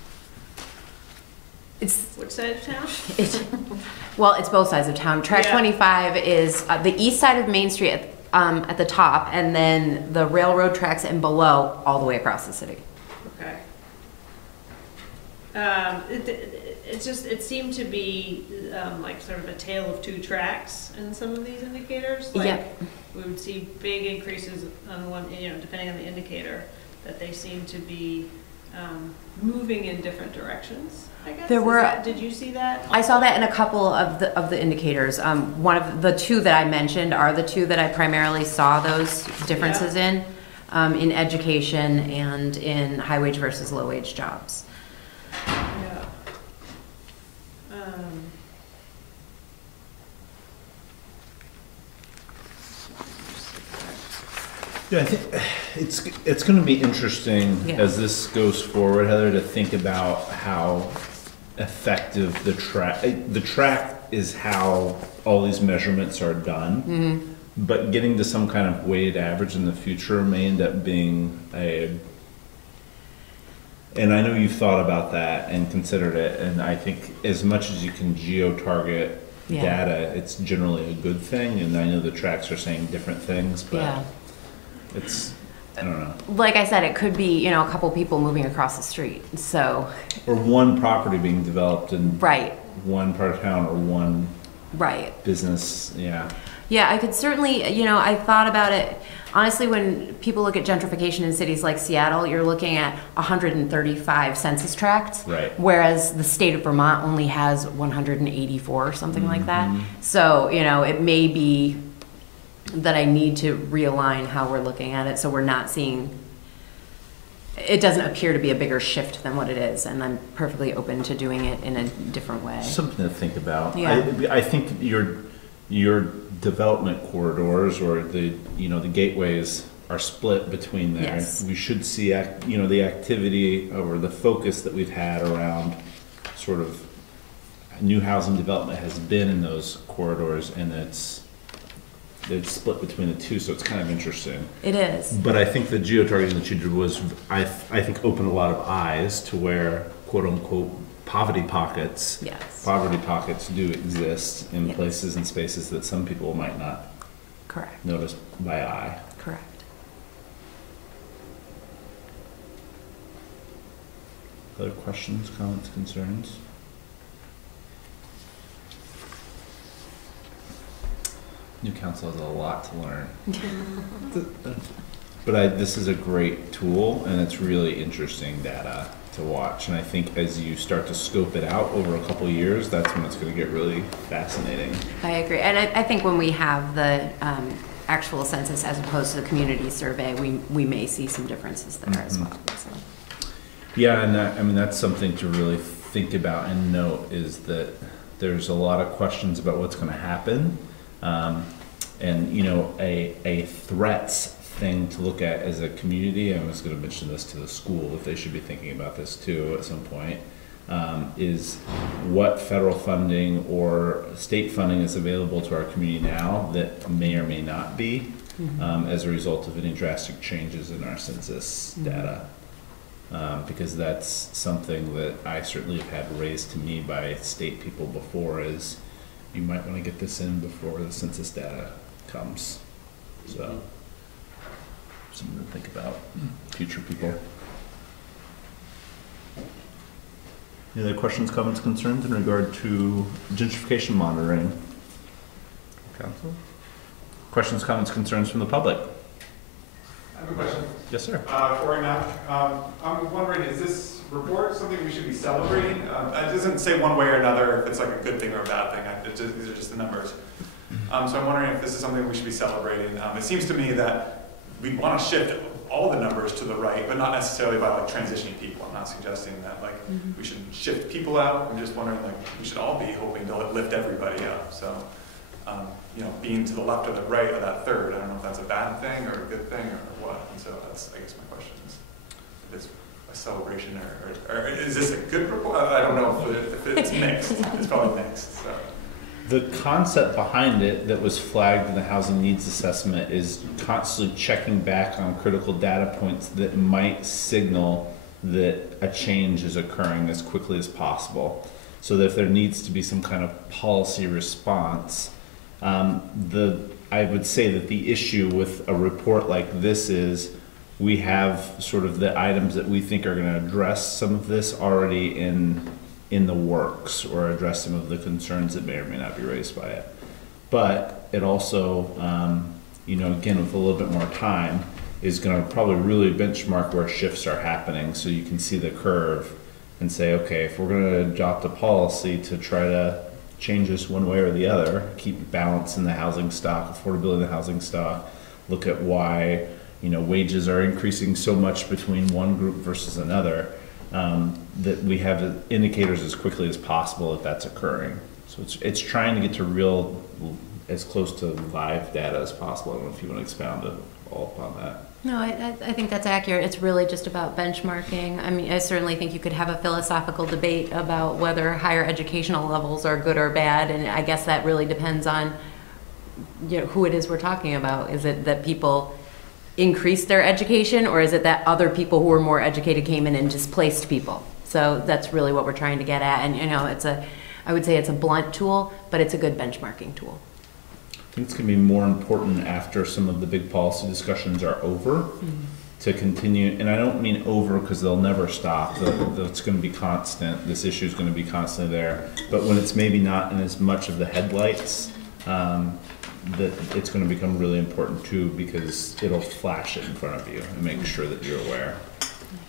which side of town? Well, it's both sides of town. Track Yeah. 25 is the east side of Main Street at the top, and then the railroad tracks and below all the way across the city. Okay. It seemed to be like sort of a tale of two tracks in some of these indicators. Like, Yeah. we would see big increases on one, depending on the indicator, that they seem to be moving in different directions, I guess. Did you see that? I saw that in a couple of the indicators. One of the 2 that I mentioned are the 2 that I primarily saw those differences in education and in high wage versus low wage jobs. Yeah. Yeah, I think it's going to be interesting as this goes forward, Heather, to think about how effective the track is, how all these measurements are done. Mm-hmm. But getting to some kind of weighted average in the future may end up being and I know you've thought about that and considered it, and I think as much as you can geo-target data, it's generally a good thing, and I know the tracks are saying different things, but it's, I don't know. Like I said, it could be, a couple people moving across the street, so. Or one property being developed in Right. one part of town, or one business, Yeah, I could certainly, I thought about it. Honestly, when people look at gentrification in cities like Seattle, you're looking at 135 census tracts. Right. Whereas the state of Vermont only has 184 or something like that. So, it may be that I need to realign how we're looking at it, so we're not seeing, it doesn't appear to be a bigger shift than what it is, and I'm perfectly open to doing it in a different way. Something to think about. Yeah. I think your development corridors, or the gateways, are split between there. Yes. We should see the activity or the focus that we've had around sort of new housing development has been in those corridors, and it's split between the two, so it's kind of interesting. It is. But I think the geo-targeting that you did was, I think, opened a lot of eyes to where, quote unquote, poverty pockets do exist in Yes. places and spaces that some people might not Correct. notice by eye. Correct. Other questions, comments, concerns? New council has a lot to learn. But this is a great tool, and it's really interesting data to watch. And I think as you start to scope it out over a couple of years, that's when it's going to get really fascinating. I agree. And I think when we have the actual census as opposed to the community survey, we may see some differences there as well. So. Yeah, and I mean, that's something to really think about and note, is that there's a lot of questions about what's going to happen. And, you know, a threats thing to look at as a community, I was going to mention this to the school, if they should be thinking about this too at some point, is what federal funding or state funding is available to our community now that may or may not be as a result of any drastic changes in our census data. Because that's something that I certainly have had raised to me by state people before, is you might want to get this in before the census data comes. So, something to think about, future people. Any other questions, comments, concerns in regard to gentrification monitoring? Council? Questions, comments, concerns from the public? I have a question. Yes, sir. Corey Mack. I'm wondering, is this report something we should be celebrating? It doesn't say one way or another if it's like a good thing or a bad thing. These are just the numbers. So I'm wondering if this is something we should be celebrating. It seems to me that we want to shift all the numbers to the right, but not necessarily by like transitioning people. I'm not suggesting that like we should shift people out. I'm just wondering, like, we should all be hoping to lift everybody up. So, you know, being to the left or the right of that third, I don't know if that's a bad thing or a good thing or what. And so that's, I guess, my question is, if it's a celebration or is this a good report? I don't know if it's mixed. It's probably mixed. So. The concept behind it that was flagged in the housing needs assessment is constantly checking back on critical data points that might signal that a change is occurring as quickly as possible. So that if there needs to be some kind of policy response, I would say that the issue with a report like this is we have sort of the items that we think are going to address some of this already in the works, or address some of the concerns that may or may not be raised by it. But it also, you know, again, with a little bit more time, is going to probably really benchmark where shifts are happening, so you can see the curve and say, okay, if we're going to adopt a policy to try to change this one way or the other, keep balance in the housing stock, affordability in the housing stock, look at why, you know, wages are increasing so much between one group versus another, that we have indicators as quickly as possible that that's occurring. So it's trying to get to real, as close to live data as possible. I don't know if you want to expound all upon that. No, I think that's accurate. It's really just about benchmarking. I mean, I certainly think you could have a philosophical debate about whether higher educational levels are good or bad, and I guess that really depends on, you know, who it is we're talking about. Is it that people increased their education, or is it that other people who were more educated came in and displaced people? So that's really what we're trying to get at. And, you know, I would say it's a blunt tool, but it's a good benchmarking tool. I think it's going to be more important after some of the big policy discussions are over to continue, and I don't mean over because they'll never stop. It's going to be constant. This issue is going to be constantly there. But when it's maybe not in as much of the headlights, that it's going to become really important too, because it'll flash it in front of you and make sure that you're aware.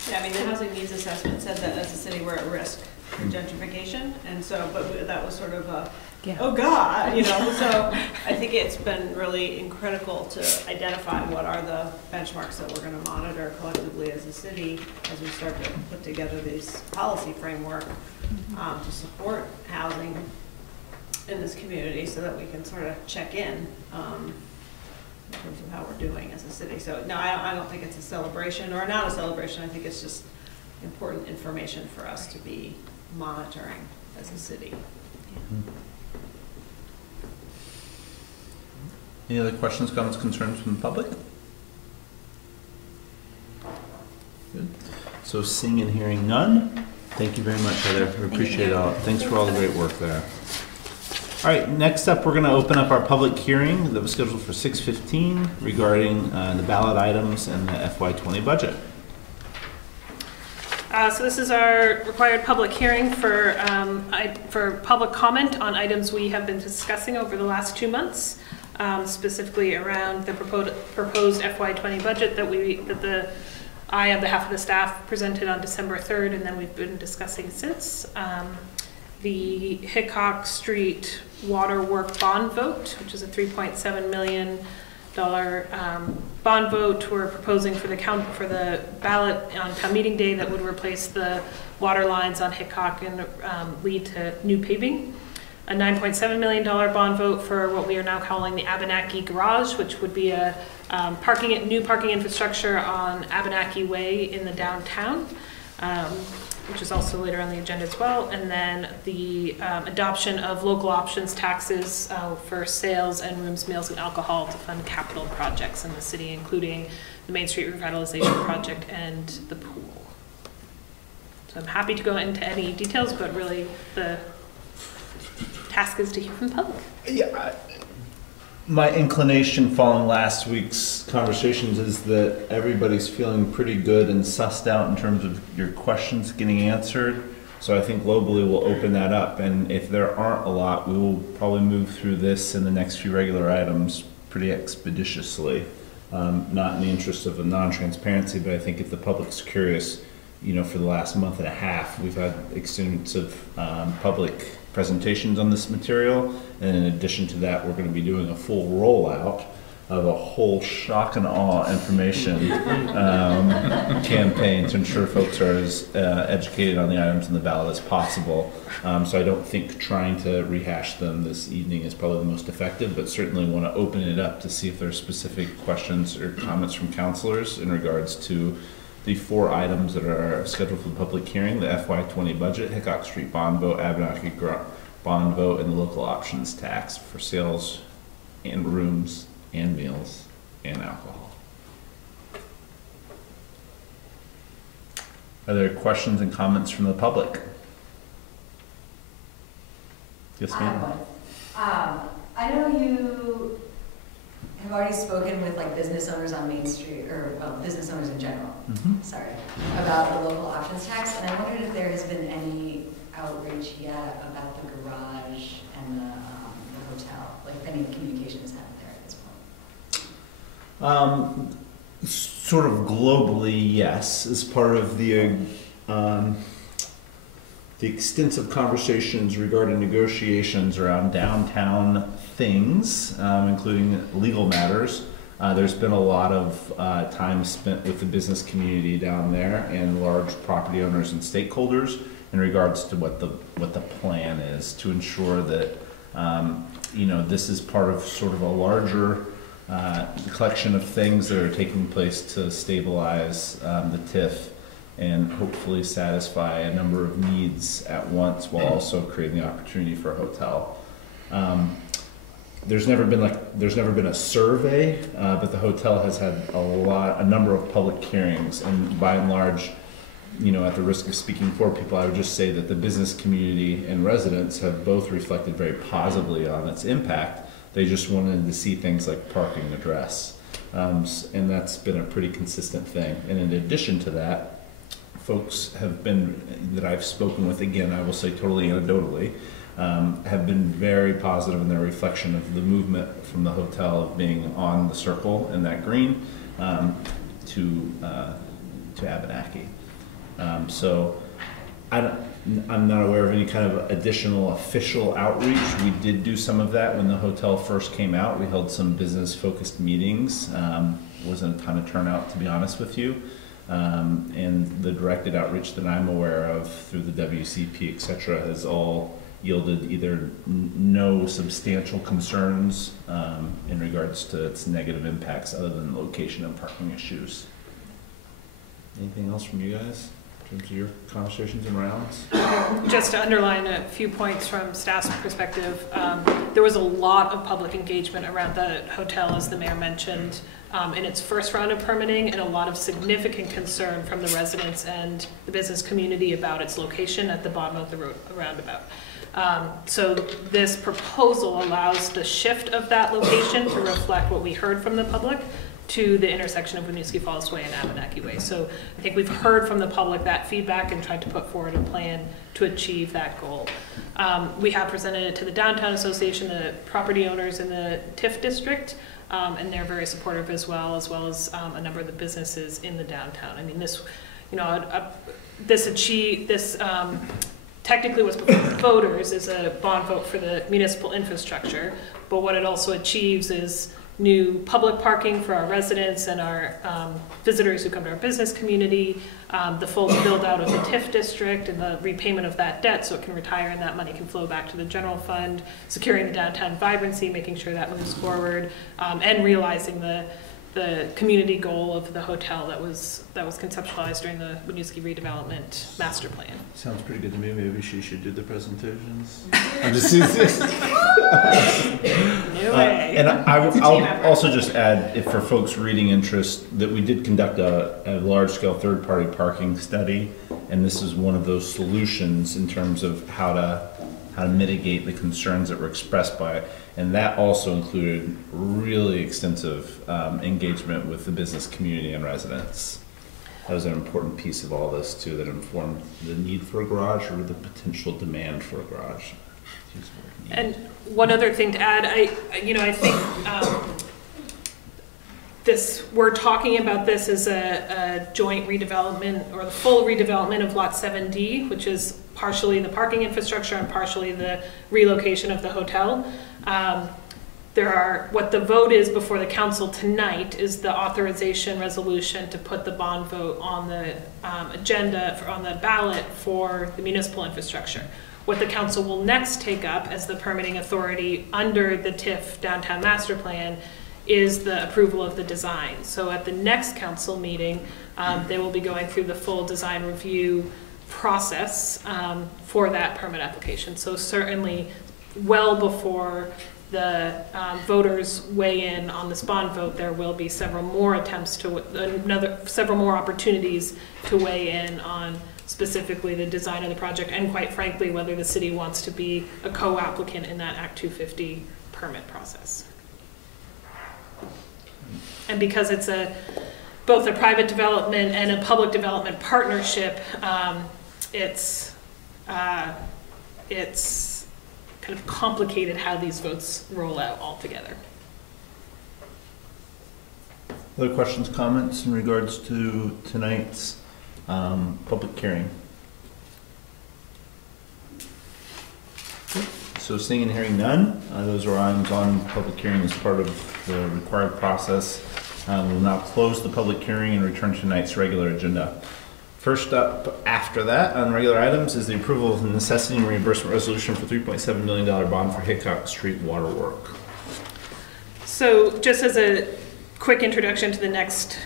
Yeah, I mean, the housing needs assessment said that as a city we're at risk for gentrification, and so, but that was sort of a, oh God, you know, so I think it's been really critical to identify what are the benchmarks that we're going to monitor collectively as a city as we start to put together these policy framework to support housing in this community, so that we can sort of check in terms of how we're doing as a city. So no, I don't think it's a celebration or not a celebration. I think it's just important information for us to be monitoring as a city. Any other questions, comments, concerns from the public? Good. So seeing and hearing none, thank you very much, Heather. We appreciate it all. Thanks for all the great work there. All right, next up, we're going to open up our public hearing that was scheduled for 6:15 regarding the ballot items and the FY20 budget. So this is our required public hearing for public comment on items we have been discussing over the last 2 months, specifically around the proposed FY20 budget that I, on behalf of the staff, presented on December 3rd, and then we've been discussing since. The Hickok Street water work bond vote, which is a $3.7 million bond vote we're proposing for the ballot on town meeting day that would replace the water lines on Hickok and lead to new paving. A $9.7 million bond vote for what we are now calling the Abenaki Garage, which would be a new parking infrastructure on Abenaki Way in the downtown, which is also later on the agenda as well. And then the adoption of local options taxes for sales and rooms, meals, and alcohol to fund capital projects in the city, including the Main Street Revitalization Project and the pool. So I'm happy to go into any details, but really the task is to hear from the public. Yeah, my inclination following last week's conversations is that everybody's feeling pretty good and sussed out in terms of your questions getting answered. So I think globally we'll open that up, and if there aren't a lot, we will probably move through this and the next few regular items pretty expeditiously. Not in the interest of a non-transparency, but I think if the public's curious, you know, for the last month and a half, we've had extensive public presentations on this material, and in addition to that, we're going to be doing a full rollout of a whole shock and awe information campaign to ensure folks are as educated on the items in the ballot as possible. So I don't think trying to rehash them this evening is probably the most effective, but certainly want to open it up to see if there's specific questions or comments from councilors in regards to the 4 items that are scheduled for the public hearing: the FY20 budget, Hickok Street bond vote, Abenaki bond vote, and the local options tax for sales and rooms and meals and alcohol. Are there questions and comments from the public? Yes, ma'am. I know you have already spoken with like business owners on Main Street, or well, business owners in general, sorry, about the local options tax, and I wondered if there has been any outreach yet about the garage and the hotel, like if any communication has happened there at this point. Sort of globally, yes, as part of the extensive conversations regarding negotiations around downtown things, including legal matters. There's been a lot of time spent with the business community down there and large property owners and stakeholders in regards to what the plan is to ensure that you know, this is part of sort of a larger collection of things that are taking place to stabilize the TIF and hopefully satisfy a number of needs at once while also creating the opportunity for a hotel. There's never been a survey, but the hotel has had a number of public hearings, and by and large, you know, at the risk of speaking for people, I would just say that the business community and residents have both reflected very positively on its impact. They just wanted to see things like parking addressed, and that's been a pretty consistent thing. And in addition to that, folks have been, that I've spoken with, again, I will say totally anecdotally, have been very positive in their reflection of the movement from the hotel of being on the circle in that green to Abenaki. So I'm not aware of any kind of additional official outreach. We did do some of that when the hotel first came out. We held some business-focused meetings. Wasn't a ton of turnout, to be honest with you. And the directed outreach that I'm aware of through the WCP, et cetera, has all yielded either no substantial concerns in regards to its negative impacts other than location and parking issues. Anything else from you guys? in terms of your conversations and rounds? Just to underline a few points from staff's perspective, there was a lot of public engagement around the hotel, as the mayor mentioned, in its first round of permitting, and a lot of significant concern from the residents and the business community about its location at the bottom of the roundabout. So this proposal allows the shift of that location to reflect what we heard from the public to the intersection of Winooski Falls Way and Abenaki Way. So I think we've heard from the public that feedback and tried to put forward a plan to achieve that goal. We have presented it to the Downtown Association, the property owners in the TIF district, and they're very supportive as well as a number of the businesses in the downtown. I mean, this, you know, this technically was before the voters is a bond vote for the municipal infrastructure, but what it also achieves is new public parking for our residents and our visitors who come to our business community, the full build out of the TIF district and the repayment of that debt so it can retire and that money can flow back to the general fund, securing the downtown vibrancy, making sure that moves forward, and realizing the community goal of the hotel that was conceptualized during the Winooski redevelopment master plan. Sounds pretty good to me. Maybe she should do the presentations. I'm just no way. And I'll also just add, if for folks reading interest, that we did conduct a large-scale third-party parking study, and this is one of those solutions in terms of how to mitigate the concerns that were expressed by it. And that also included really extensive engagement with the business community and residents. That was an important piece of all this too, that informed the need for a garage or the potential demand for a garage. And one other thing to add, I think we're talking about this as a joint redevelopment or the full redevelopment of Lot 7D, which is partially the parking infrastructure and partially the relocation of the hotel. What the vote is before the council tonight is the authorization resolution to put the bond vote on the agenda on the ballot for the municipal infrastructure. What the council will next take up as the permitting authority under the TIF downtown master plan is the approval of the design. So at the next council meeting, they will be going through the full design review process for that permit application. So certainly well before the voters weigh in on this bond vote, there will be several more opportunities to weigh in on specifically the design of the project and, quite frankly, whether the city wants to be a co-applicant in that Act 250 permit process. And because it's both a private development and a public development partnership, it's kind of complicated how these votes roll out altogether. Other questions, comments in regards to tonight's public hearing? So seeing and hearing none, those are items on public hearing as part of the required process. We'll now close the public hearing and return to tonight's regular agenda. First up after that on regular items is the approval of the necessity and reimbursement resolution for $3.7 million bond for Hickok Street water work. So just as a quick introduction to the next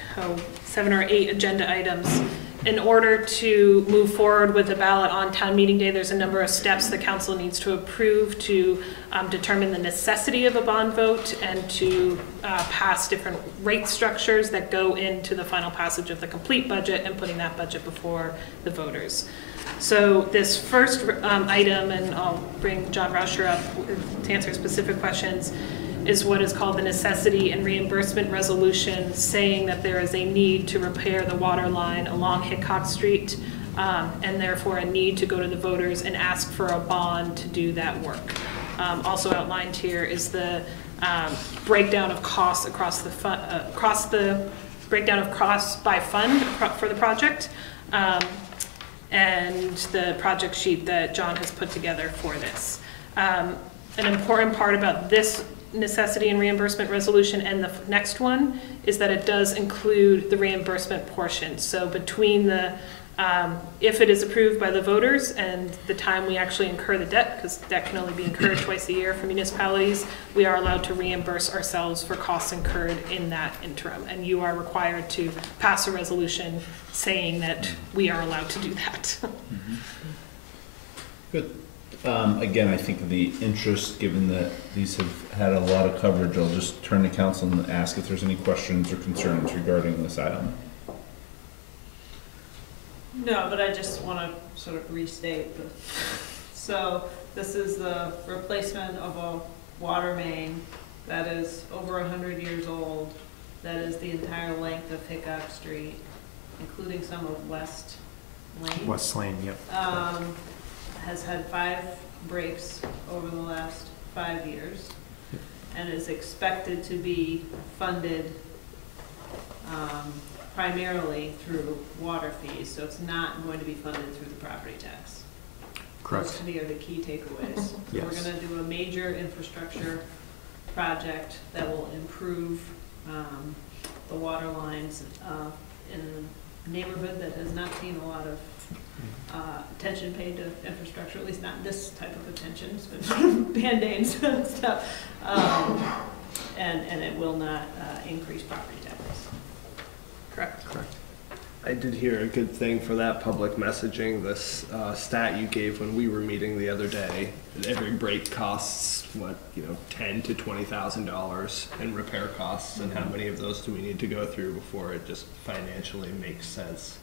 7 or 8 agenda items, in order to move forward with the ballot on town meeting day, there's a number of steps the council needs to approve to determine the necessity of a bond vote and to pass different rate structures that go into the final passage of the complete budget and putting that budget before the voters. So this first item, and I'll bring John Rauscher up to answer specific questions, is what is called the necessity and reimbursement resolution, saying that there is a need to repair the water line along Hickok Street, and therefore a need to go to the voters and ask for a bond to do that work. Also outlined here is the breakdown of costs across the breakdown of costs by fund for the project, and the project sheet that John has put together for this. An important part about this necessity and reimbursement resolution and the next one is that it does include the reimbursement portion. So between the If it is approved by the voters and the time we actually incur the debt, because debt can only be incurred twice a year for municipalities, we are allowed to reimburse ourselves for costs incurred in that interim. And you are required to pass a resolution saying that we are allowed to do that. Good. Again, I think the interest, given that these have had a lot of coverage, I'll just turn to council and ask if there's any questions or concerns regarding this item. No, but I just want to sort of restate so this is the replacement of a water main that is over 100 years old, that is the entire length of Hickok Street, including some of West Lane. West Lane, yep. Has had 5 breaks over the last 5 years and is expected to be funded primarily through water fees, so it's not going to be funded through the property tax. Correct. Those to me are the key takeaways. So Yes. we're going to do a major infrastructure project that will improve the water lines in a neighborhood that has not seen a lot of attention paid to infrastructure, at least not this type of attention. It's been Band-Aids and stuff. And it will not increase property taxes. Correct. Correct. I did hear a good thing for that public messaging. This stat you gave when we were meeting the other day, that every break costs what, $10,000 to $20,000 in repair costs, and how many of those do we need to go through before it just financially makes sense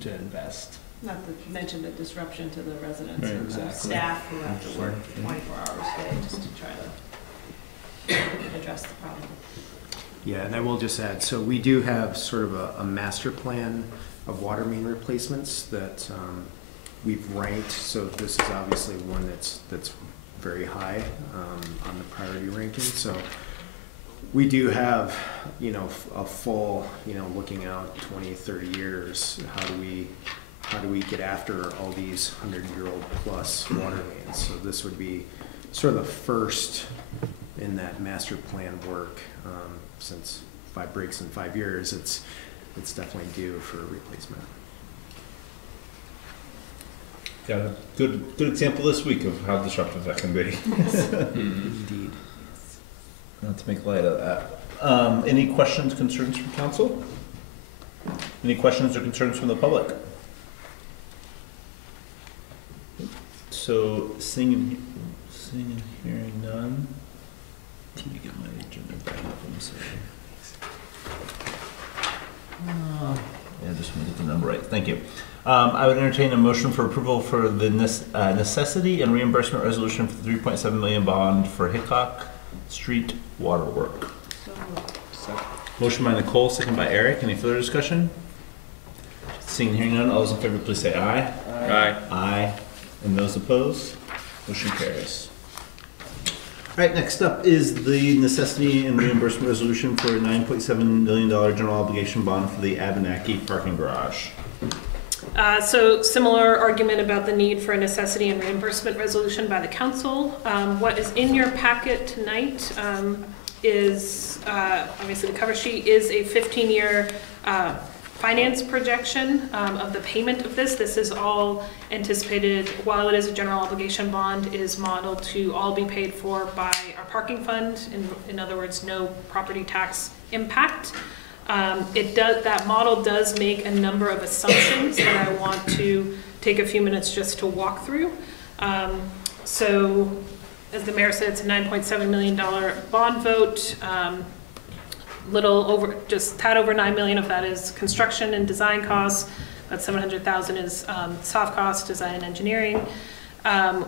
to invest? Not to mention the disruption to the residents Right, and exactly. the staff who have to work 24 hours a day just to try to address the problem. Yeah, and I will just add, so we do have sort of a master plan of water main replacements that we've ranked. So this is obviously one that's very high on the priority ranking. So we do have, a full, looking out 20, 30 years, how do we get after all these 100-year-old plus water mains? So this would be sort of the first in that master plan work. Since 5 breaks in 5 years, it's definitely due for replacement. Got a good example this week of how disruptive that can be. Indeed. Not to make light of that. Any questions, concerns from council? Any questions or concerns from the public? So, seeing and hearing none. Let me get my agenda back up. I'm sorry. Yeah, just want to get the number right. Thank you. I would entertain a motion for approval for the necessity and reimbursement resolution for the $3.7 million bond for Hickok Street water work. Motion by Nicole, second by Eric. Any further discussion? Seeing and hearing none, all those in favor please say aye. Aye. Aye. And those opposed? Motion carries. All right, next up is the necessity and reimbursement resolution for a $9.7 million general obligation bond for the Abenaki parking garage. So similar argument about the need for a necessity and reimbursement resolution by the council. What is in your packet tonight is, obviously the cover sheet is a 15-year finance projection of the payment of this. This is all anticipated, while it is a general obligation bond, is modeled to all be paid for by our parking fund. In other words, no property tax impact. That model does make a number of assumptions that I want to take a few minutes just to walk through. So, as the mayor said, it's a $9.7 million bond vote. Just tad over 9 million of that is construction and design costs. About 700,000 is soft cost, design and engineering.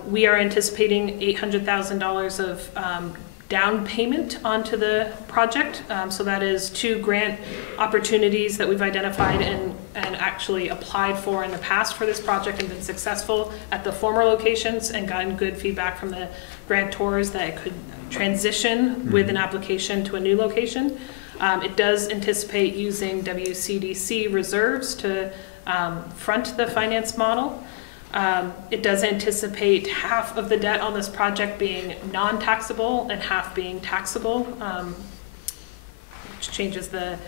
We are anticipating $800,000 of down payment onto the project. So that is 2 grant opportunities that we've identified and actually applied for in the past for this project and been successful at the former locations and gotten good feedback from the grantors that it could transition with an application to a new location. It does anticipate using WCDC reserves to front the finance model. It does anticipate half of the debt on this project being non-taxable and half being taxable, which changes the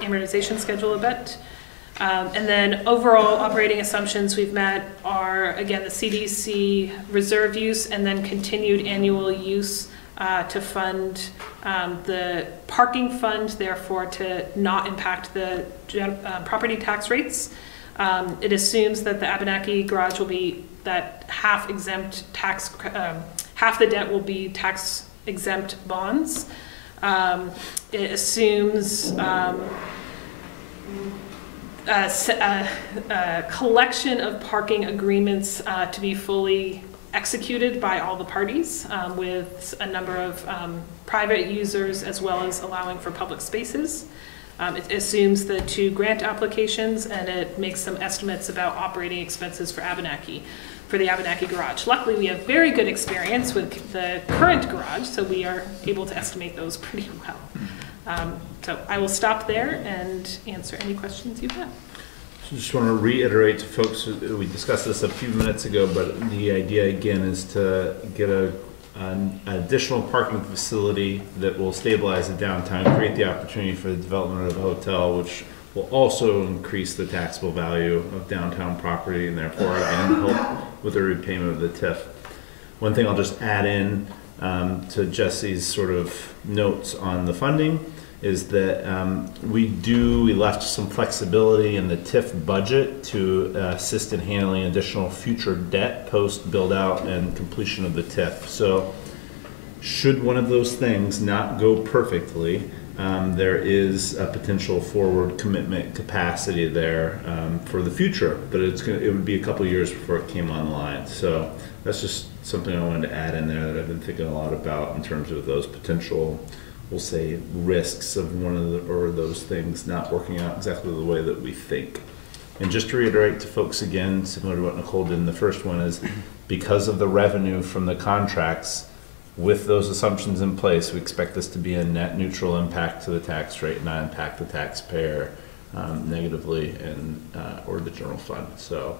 amortization schedule a bit. And then overall operating assumptions we've met are, again, the CDC reserve use and then continued annual use to fund the parking fund, therefore to not impact the property tax rates. It assumes that the Abenaki garage will be that half exempt tax, half the debt will be tax exempt bonds. It assumes a collection of parking agreements to be fully executed by all the parties with a number of private users as well as allowing for public spaces. It assumes the 2 grant applications, and it makes some estimates about operating expenses for the Abenaki garage. Luckily, we have very good experience with the current garage, so we are able to estimate those pretty well. So I will stop there and answer any questions you have. So just want to reiterate to folks, we discussed this a few minutes ago, but the idea again is to get an additional parking facility that will stabilize the downtown, create the opportunity for the development of a hotel, which will also increase the taxable value of downtown property and therefore again help with the repayment of the TIF. One thing I'll just add in to Jesse's sort of notes on the funding is that we left some flexibility in the TIF budget to assist in handling additional future debt post build out and completion of the TIF. So should one of those things not go perfectly, there is a potential forward commitment capacity there for the future, but it would be a couple of years before it came online. So that's just something I wanted to add in there that I've been thinking a lot about in terms of those potential, we'll say, risks of one of those things not working out exactly the way that we think. And just to reiterate to folks again, similar to what Nicole did in the first one, is because of the revenue from the contracts, with those assumptions in place, we expect this to be a net neutral impact to the tax rate, not impact the taxpayer negatively or the general fund. So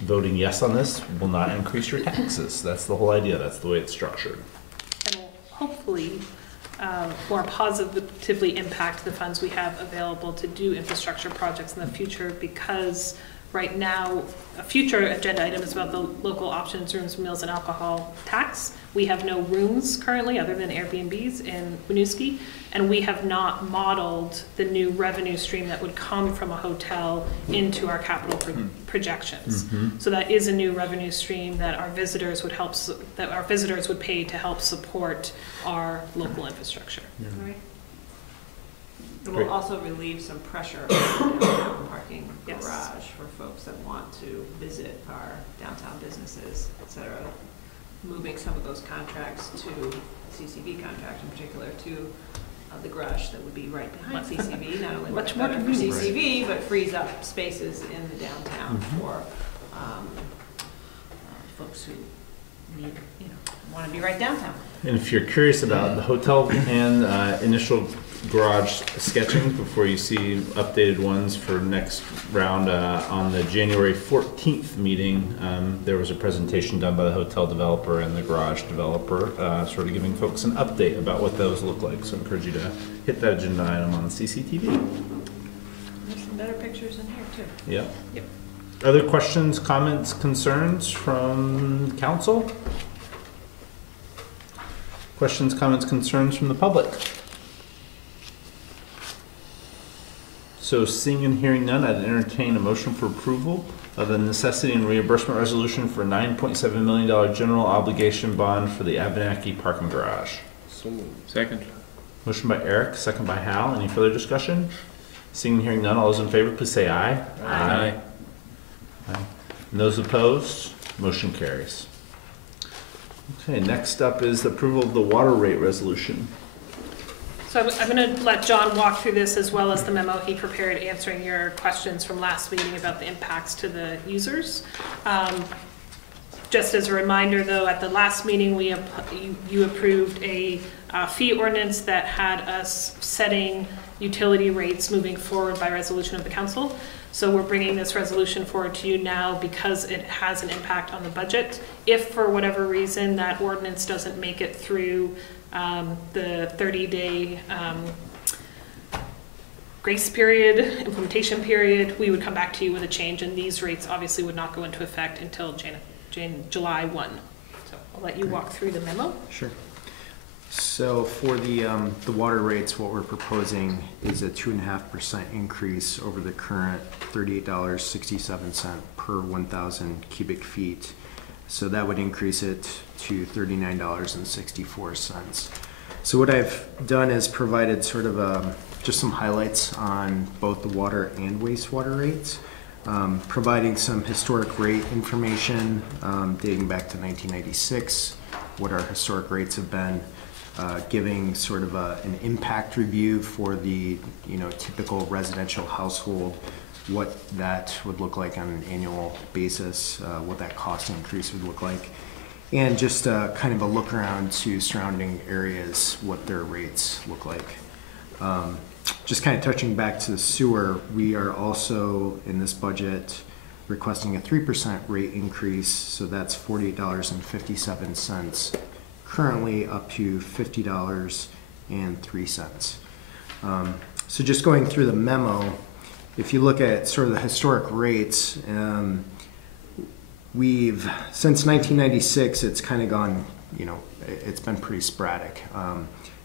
voting yes on this will not increase your taxes. That's the whole idea. That's the way it's structured. And will hopefully more positively impact the funds we have available to do infrastructure projects in the future, because right now a future agenda item is about the local options, rooms, meals, and alcohol tax. We have no rooms currently other than Airbnbs in Winooski, and we have not modeled the new revenue stream that would come from a hotel into our capital projections. So that is a new revenue stream that our visitors would pay to help support our local infrastructure. Right. It will also relieve some pressure on the parking garage for folks that want to visit our downtown businesses, et cetera. Moving some of those contracts to CCB contract in particular to the garage that would be right behind CCB, not only much better for CCB, but frees up spaces in the downtown for folks who need, want to be right downtown. And if you're curious about the hotel and initial garage sketching before you see updated ones for next round, on the January 14th meeting, there was a presentation done by the hotel developer and the garage developer, sort of giving folks an update about what those look like. So I encourage you to hit that agenda item on the CCTV. There's some better pictures in here too. Yep. Other questions, comments, concerns from council? Questions, comments, concerns from the public? So seeing and hearing none, I'd entertain a motion for approval of the necessity and reimbursement resolution for $9.7 million general obligation bond for the Abenaki parking garage. So moved. Second. Motion by Eric, second by Hal. Any further discussion? Seeing and hearing none, all those in favor, please say aye. Aye. Aye. And those opposed, motion carries. Okay, next up is the approval of the water rate resolution. So I'm going to let John walk through this as well as the memo he prepared answering your questions from last meeting about the impacts to the users. Just as a reminder though, at the last meeting you approved a fee ordinance that had us setting utility rates moving forward by resolution of the council. So we're bringing this resolution forward to you now because it has an impact on the budget. If for whatever reason that ordinance doesn't make it through the 30-day grace period, implementation period, we would come back to you with a change, and these rates obviously would not go into effect until July 1. So I'll let you walk through the memo. Sure. So for the water rates, what we're proposing is a 2.5% increase over the current $38.67 per 1,000 cubic feet. So that would increase it to $39.64. So what I've done is provided sort of just some highlights on both the water and wastewater rates, providing some historic rate information dating back to 1996, what our historic rates have been, giving sort of an impact review for the typical residential household, what that would look like on an annual basis, what that cost increase would look like, and just kind of a look around to surrounding areas, what their rates look like. Just kind of touching back to the sewer, we are also in this budget requesting a 3% rate increase, so that's $48.57, currently up to $50.03. So just going through the memo, if you look at sort of the historic rates, since 1996, it's kind of gone, it's been pretty sporadic.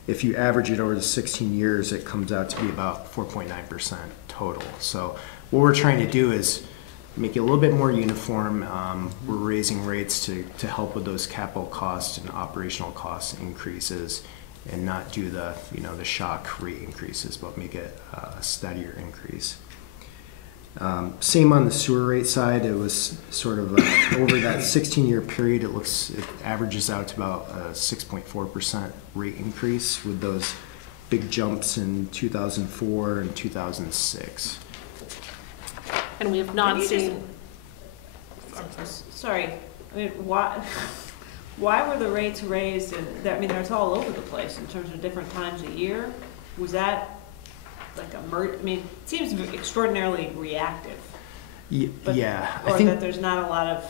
If you average it over the 16 years, it comes out to be about 4.9% total. So what we're trying to do is make it a little bit more uniform. We're raising rates to help with those capital costs and operational cost increases, and not do the shock rate increases, but make it a steadier increase. Same on the sewer rate side. It was sort of over that 16-year period, it averages out to about a 6.4% rate increase, with those big jumps in 2004 and 2006. And we have not seen. Sorry, I mean, why were the rates raised? It's all over the place in terms of different times a year. Was that like it seems extraordinarily reactive. Yeah. Or that there's not a lot of,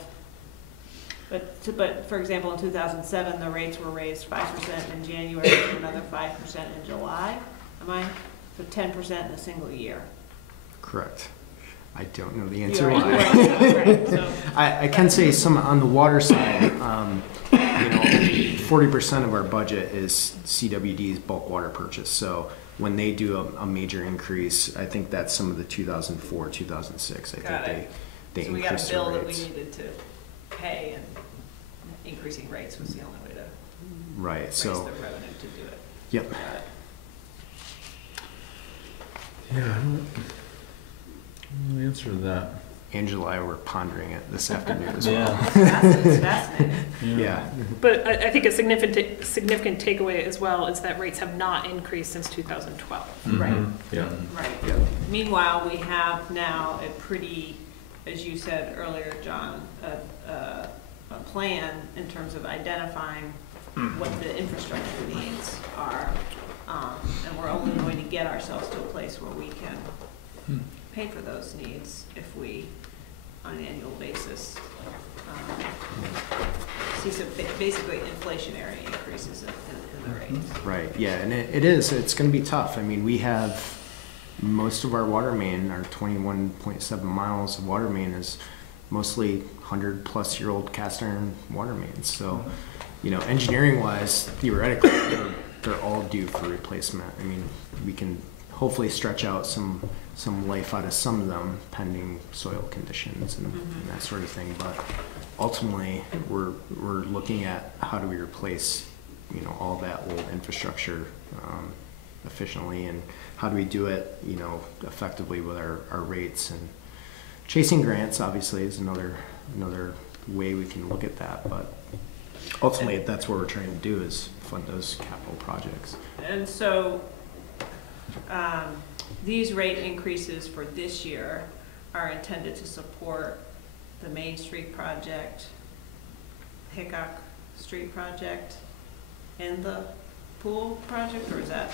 but for example, in 2007, the rates were raised 5% in January and another 5% in July. So 10% in a single year. Correct. I don't know the answer why. Right, so. I can say some on the water side, 40% of our budget is CWD's bulk water purchase. So when they do a major increase, I think that's some of the 2004, 2006. I think they so increased their rates. We got a bill that we needed to pay, and increasing rates was the only way to raise the revenue to do it. Yep. Yeah, I don't know the answer to that. Angela and I were pondering it this afternoon as well. It's fascinating. Yeah. But I think a significant takeaway as well is that rates have not increased since 2012. Mm-hmm. Right. Yeah. Right. Yeah. Meanwhile, we have now a pretty, as you said earlier, John, a plan in terms of identifying what the infrastructure needs are, and we're only going to get ourselves to a place where we can pay for those needs if we, on an annual basis, see some basically inflationary increases in the rates. Right, yeah, and it's going to be tough. I mean, we have most of our water main, our 21.7 miles of water main is mostly 100-plus-year-old cast iron water mains. So, engineering-wise, theoretically, they're all due for replacement. I mean, we can hopefully stretch out some life out of some of them pending soil conditions and that sort of thing. But ultimately, we're looking at how do we replace, all that old infrastructure efficiently, and how do we do it, effectively with our rates. And chasing grants, obviously, is another way we can look at that. But ultimately, that's what we're trying to do, is fund those capital projects. And so these rate increases for this year are intended to support the Main Street project, Hickok Street project, and the pool project, or is that?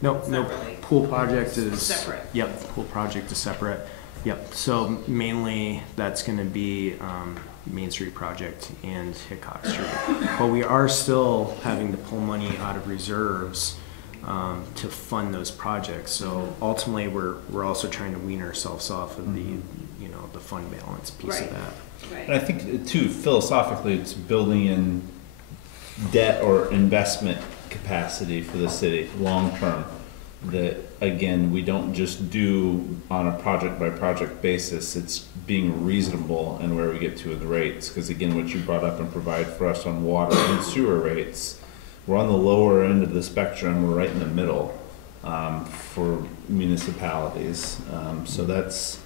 No, separately? Pool project is separate. Yep, pool project is separate. Yep, so mainly that's going to be Main Street project and Hickok Street. But we are still having to pull money out of reserves to fund those projects. So ultimately, we're also trying to wean ourselves off of the, you know, the fund balance piece of that. And I think too, philosophically, it's building in debt or investment capacity for the city long term. That again, we don't just do on a project by project basis. It's being reasonable in where we get to with the rates. Because again, what you brought up and provide for us on water and sewer rates, we're on the lower end of the spectrum. We're right in the middle for municipalities. So that's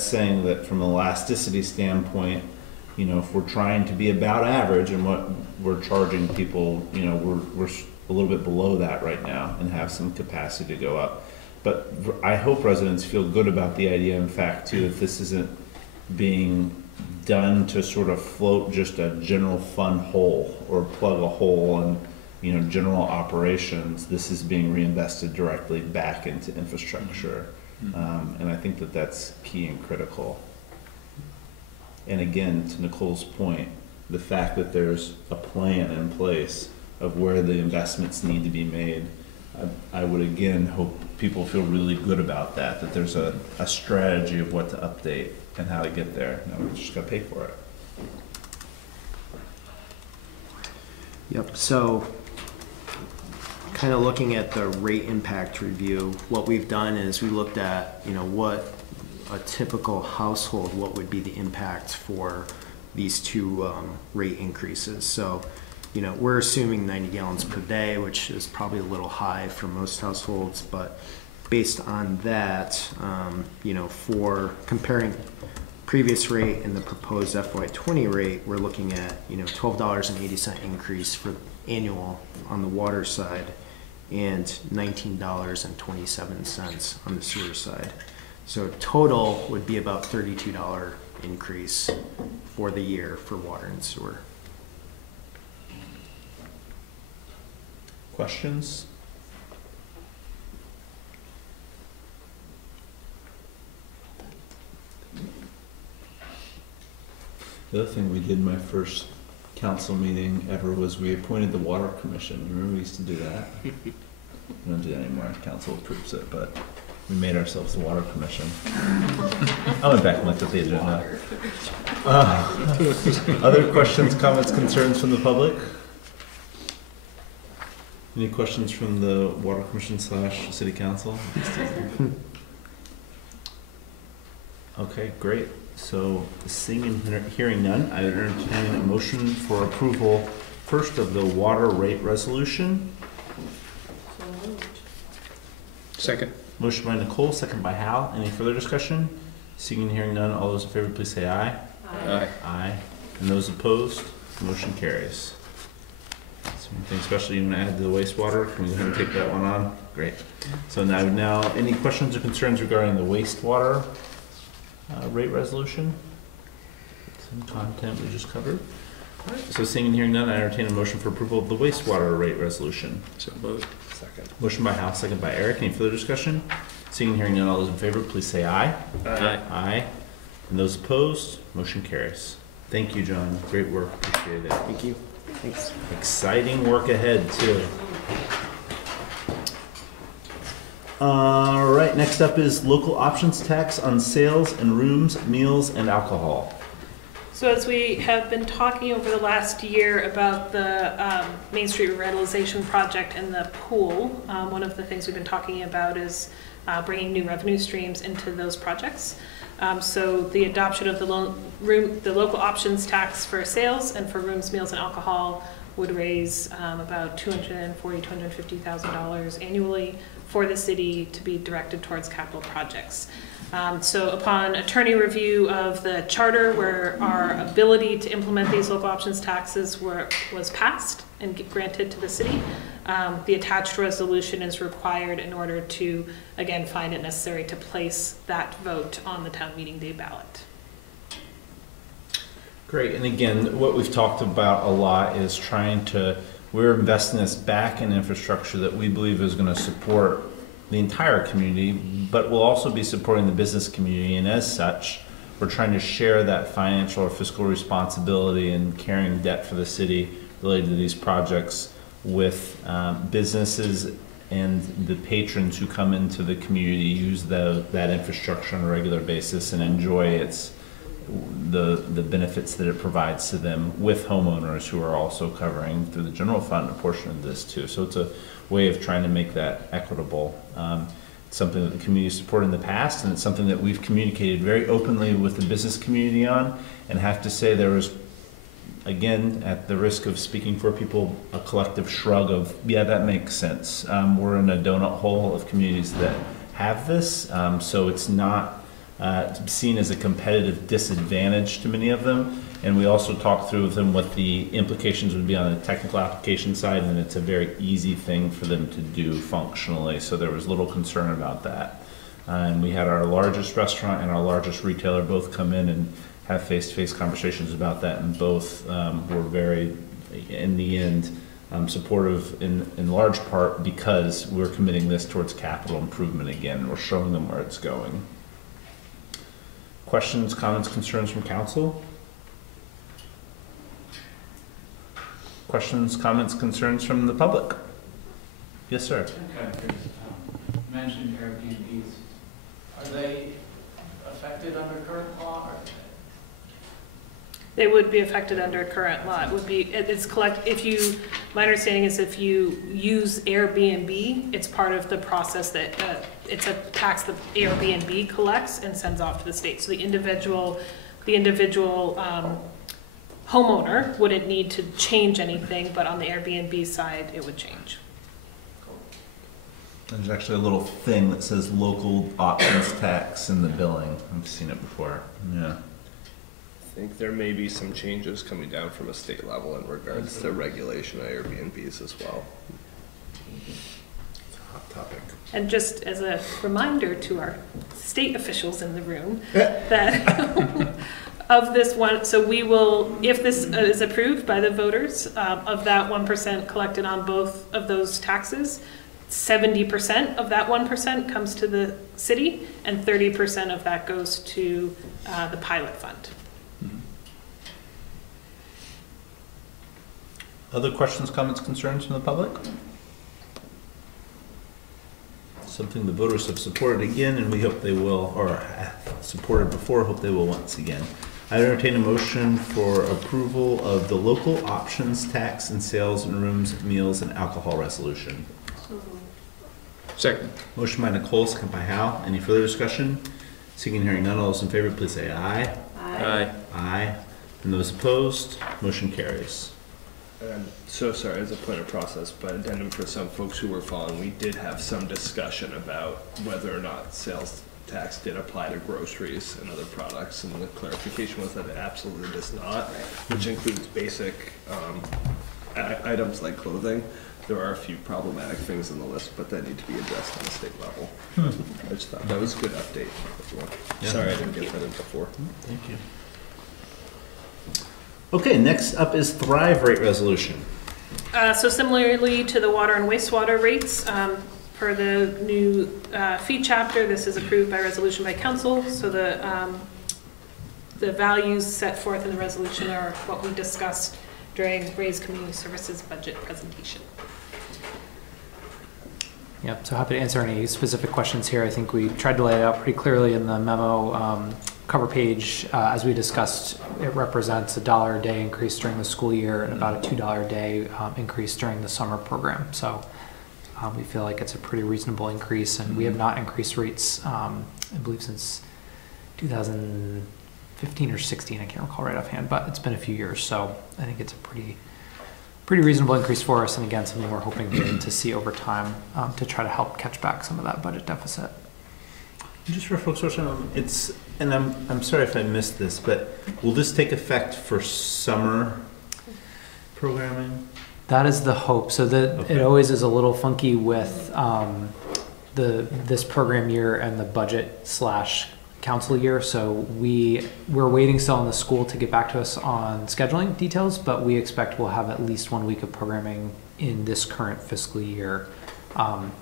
saying that from an elasticity standpoint, you know, if we're trying to be about average in what we're charging people, you know, we're a little bit below that right now and have some capacity to go up. But I hope residents feel good about the idea, in fact, too, that this isn't being done to sort of float just a general fund hole or plug a hole in, you know, general operations. This is being reinvested directly back into infrastructure. And I think that that's key and critical. And again, to Nicole's point, the fact that there's a plan in place of where the investments need to be made, I would again hope people feel really good about that, that there's a strategy of what to update and how to get there. Now we just gotta pay for it. Yep, so kind of looking at the rate impact review, what we've done is we looked at, you know, what a typical household, what would be the impact for these two rate increases. So, you know, we're assuming 90 gallons per day, which is probably a little high for most households, but based on that, you know, for comparing previous rate and the proposed FY20 rate, we're looking at, you know, $12.80 increase for annual on the water side and $19.27 on the sewer side. So total would be about $32 increase for the year for water and sewer. Questions? The other thing we did my first council meeting ever was we appointed the water commission. You remember we used to do that? We don't do that anymore. Council approves it, but we made ourselves the water commission. I went back and looked at the agenda. Other questions, comments, concerns from the public? Any questions from the water commission / city council? Okay, great. So seeing and hearing none, I entertain a motion for approval first of the water rate resolution. So moved. Second. Motion by Nicole, second by Hal. Any further discussion? Seeing and hearing none, all those in favor please say aye. Aye. Aye. And those opposed, motion carries. So anything special you want to add to the wastewater? Can we go ahead and take that one on? Great. So now any questions or concerns regarding the wastewater rate resolution? Some content we just covered. So seeing and hearing none, I entertain a motion for approval of the wastewater rate resolution. So moved. Second. Motion by Hal, second by Eric. Any further discussion? Seeing and hearing none, all those in favor, please say aye. Aye. Aye. And those opposed, motion carries. Thank you, John. Great work. Appreciate it. Thank you. Thanks. Exciting work ahead, too. All right, next up is local options tax on sales and rooms, meals, and alcohol. So as we have been talking over the last year about the Main Street revitalization project and the pool, one of the things we've been talking about is bringing new revenue streams into those projects. So the adoption of the local options tax for sales and for rooms, meals, and alcohol would raise about $250,000 annually for the city to be directed towards capital projects. So upon attorney review of the charter, where our ability to implement these local options taxes was passed and granted to the city, the attached resolution is required in order to, again, find it necessary to place that vote on the town meeting day ballot. Great, and again, what we've talked about a lot is we're investing this back in infrastructure that we believe is going to support the entire community, but will also be supporting the business community, and as such, we're trying to share that financial or fiscal responsibility and carrying debt for the city related to these projects with businesses and the patrons who come into the community use that infrastructure on a regular basis and enjoy the benefits that it provides to them, with homeowners who are also covering through the general fund a portion of this too. So it's a way of trying to make that equitable. It's something that the community supported in the past, and it's something that we've communicated very openly with the business community on, and have to say there was, again, at the risk of speaking for people, a collective shrug of, yeah, that makes sense. We're in a donut hole of communities that have this, so it's not seen as a competitive disadvantage to many of them. And we also talked through with them what the implications would be on the technical application side, and it's a very easy thing for them to do functionally, so there was little concern about that. And we had our largest restaurant and our largest retailer both come in and have face-to-face conversations about that, and both were very, in the end, supportive in large part because we're committing this towards capital improvement again. We're showing them where it's going. Questions, comments, concerns from council? Questions, comments, concerns from the public? Yes, sir. Okay, you mentioned Airbnbs. Are they affected under current law? They would be affected under current law. It would be, my understanding is if you use Airbnb, it's part of the process that, it's a tax that Airbnb collects and sends off to the state. So the individual homeowner wouldn't need to change anything, but on the Airbnb side, it would change. There's actually a little thing that says local options tax in the billing. I've seen it before. Yeah. I think there may be some changes coming down from a state level in regards to regulation of Airbnbs as well. It's a hot topic. And just as a reminder to our state officials in the room, that of this one, so we will, if this is approved by the voters, of that 1% collected on both of those taxes, 70% of that 1% comes to the city, and 30% of that goes to the pilot fund. Other questions, comments, concerns from the public? Something the voters have supported again, and we hope they will, or supported before, hope they will once again. I entertain a motion for approval of the local options tax and sales in rooms, meals, and alcohol resolution. Second. Motion by Nicole, second by Hal. Any further discussion? Seeing and hearing none, all those in favor, please say aye. Aye. Aye. And those opposed, motion carries. I'm so sorry, as a point of process, but addendum for some folks who were following, we did have some discussion about whether or not sales tax did apply to groceries and other products, and the clarification was that it absolutely does not, which includes basic items like clothing. There are a few problematic things in the list, but that need to be addressed on the state level. I just thought that was a good update. Yeah. Sorry I didn't get that in before. Thank you. Okay, next up is Thrive rate resolution. So similarly to the water and wastewater rates, per the new fee chapter, this is approved by resolution by council. So the values set forth in the resolution are what we discussed during Ray's Community Services budget presentation. Yep, so happy to answer any specific questions here. I think we tried to lay it out pretty clearly in the memo cover page. As we discussed, it represents $1 a day increase during the school year and about a $2 a day increase during the summer program. So we feel like it's a pretty reasonable increase, and we have not increased rates, I believe, since 2015 or 16. I can't recall right offhand, but it's been a few years. So I think it's a pretty reasonable increase for us, and again, something we're hoping to see over time to try to help catch back some of that budget deficit. Just for folks watching, and I'm sorry if I missed this, but will this take effect for summer programming? That is the hope. So that it always is a little funky with this program year and the budget / council year. So we're waiting still on the school to get back to us on scheduling details, but we expect we'll have at least 1 week of programming in this current fiscal year.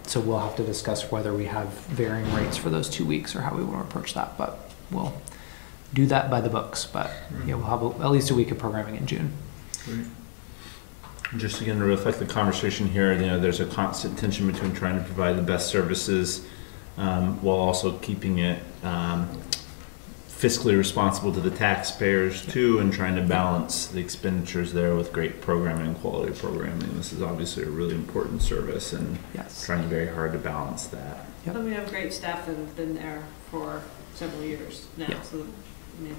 So we'll have to discuss whether we have varying rates for those 2 weeks or how we want to approach that, but we'll do that by the books. But yeah, we'll have at least a week of programming in June. Great. Just again to reflect the conversation here, you know, there's a constant tension between trying to provide the best services while also keeping it fiscally responsible to the taxpayers too, and trying to balance the expenditures there with great programming, quality programming. This is obviously a really important service, and trying very hard to balance that. Yep. And we have great staff that have been there for several years now, so I mean,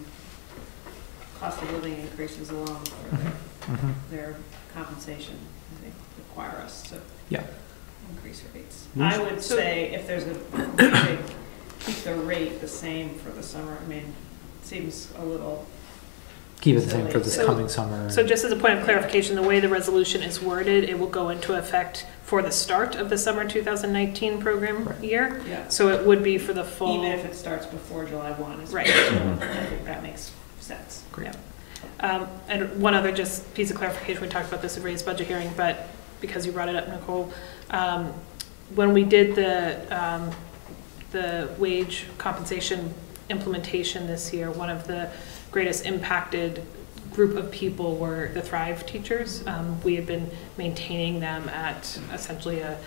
cost of living increases along for their compensation, I think, require us to increase rates. I would say if there's a way to keep the rate the same for the summer, I mean, it seems a little keep it the same for this coming summer. So just as a point of clarification, the way the resolution is worded, it will go into effect for the start of the summer 2019 program year. Yeah. So it would be for the full. Even if it starts before July 1. Right. I think that makes sense. Great. Yeah. And one other just piece of clarification, we talked about this at raised budget hearing, but because you brought it up, Nicole, when we did the wage compensation implementation this year, one of the greatest impacted group of people were the Thrive teachers. We had been maintaining them at essentially a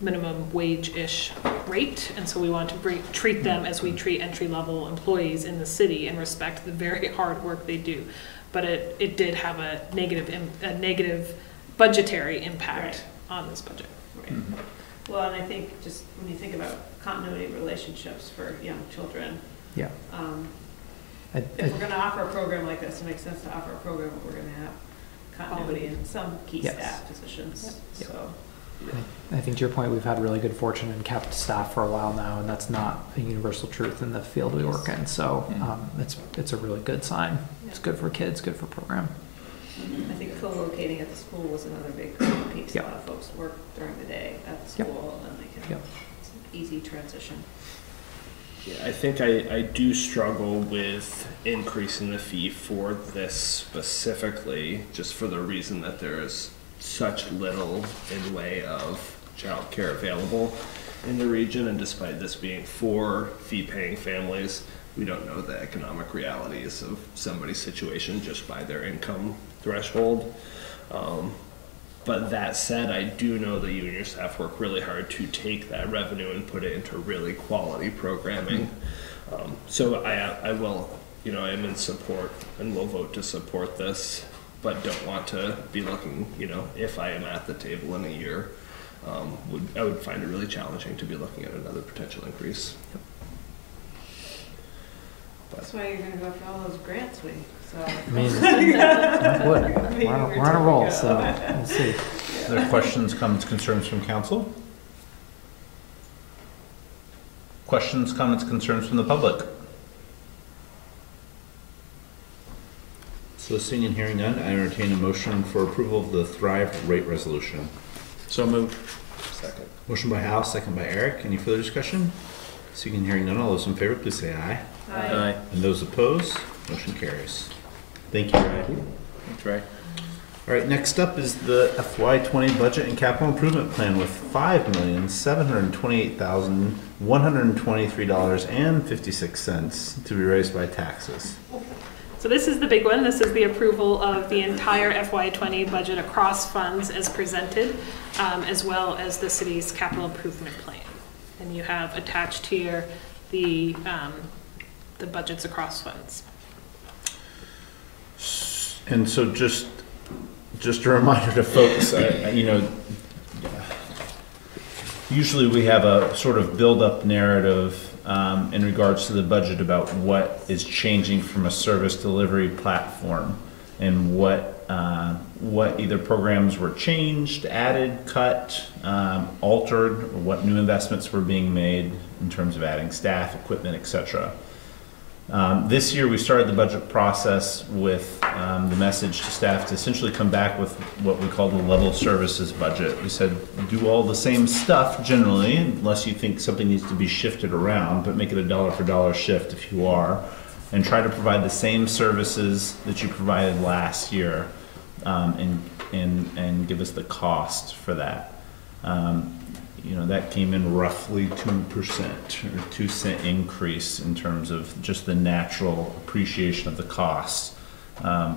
minimum wage-ish rate, and so we want to treat them as we treat entry-level employees in the city and respect the very hard work they do. But it did have a negative budgetary impact on this budget. Right. Well, and I think just when you think about continuity relationships for young children, if we're going to offer a program like this, it makes sense to offer a program where we're going to have continuity in some key staff positions. So. I think to your point, we've had really good fortune and kept staff for a while now, and that's not a universal truth in the field we work in. So it's a really good sign. It's good for kids, good for program. I think co-locating at the school was another big piece. A lot of folks work during the day at the school, and then they can it's an easy transition. Yeah, I think I do struggle with increasing the fee for this specifically, just for the reason that there is such little in way of childcare available in the region, and despite this being for fee-paying families, we don't know the economic realities of somebody's situation just by their income threshold. But that said, I do know that you and your staff work really hard to take that revenue and put it into really quality programming. So I will, I am in support and will vote to support this, but don't want to be looking, if I am at the table in a year, I would find it really challenging to be looking at another potential increase. That's why you're going to go after all those grants we saw. I mean, we're on a roll, so we'll see. Are there questions, comments, concerns from council? Questions, comments, concerns from the public? So seeing and hearing none, I entertain a motion for approval of the Thrive rate resolution. So moved. Second. Motion by Hal, second by Eric. Any further discussion? Seeing and hearing none, all those in favor, please say aye. Aye. And those opposed, motion carries. Thank you, Ray. Thanks, Ray. All right, next up is the FY20 budget and capital improvement plan with $5,728,123.56 to be raised by taxes. So this is the big one. This is the approval of the entire FY20 budget across funds as presented, as well as the city's capital improvement plan. And you have attached here the budgets across funds. And so just a reminder to folks, usually we have a sort of build-up narrative in regards to the budget about what is changing from a service delivery platform and what either programs were changed, added, cut, altered, or what new investments were being made in terms of adding staff, equipment, etc. This year we started the budget process with the message to staff to essentially come back with what we call the level services budget. We said do all the same stuff generally, unless you think something needs to be shifted around, but make it a dollar for dollar shift if you are, and try to provide the same services that you provided last year, and give us the cost for that. That came in roughly 2% or 2-cent increase in terms of just the natural appreciation of the costs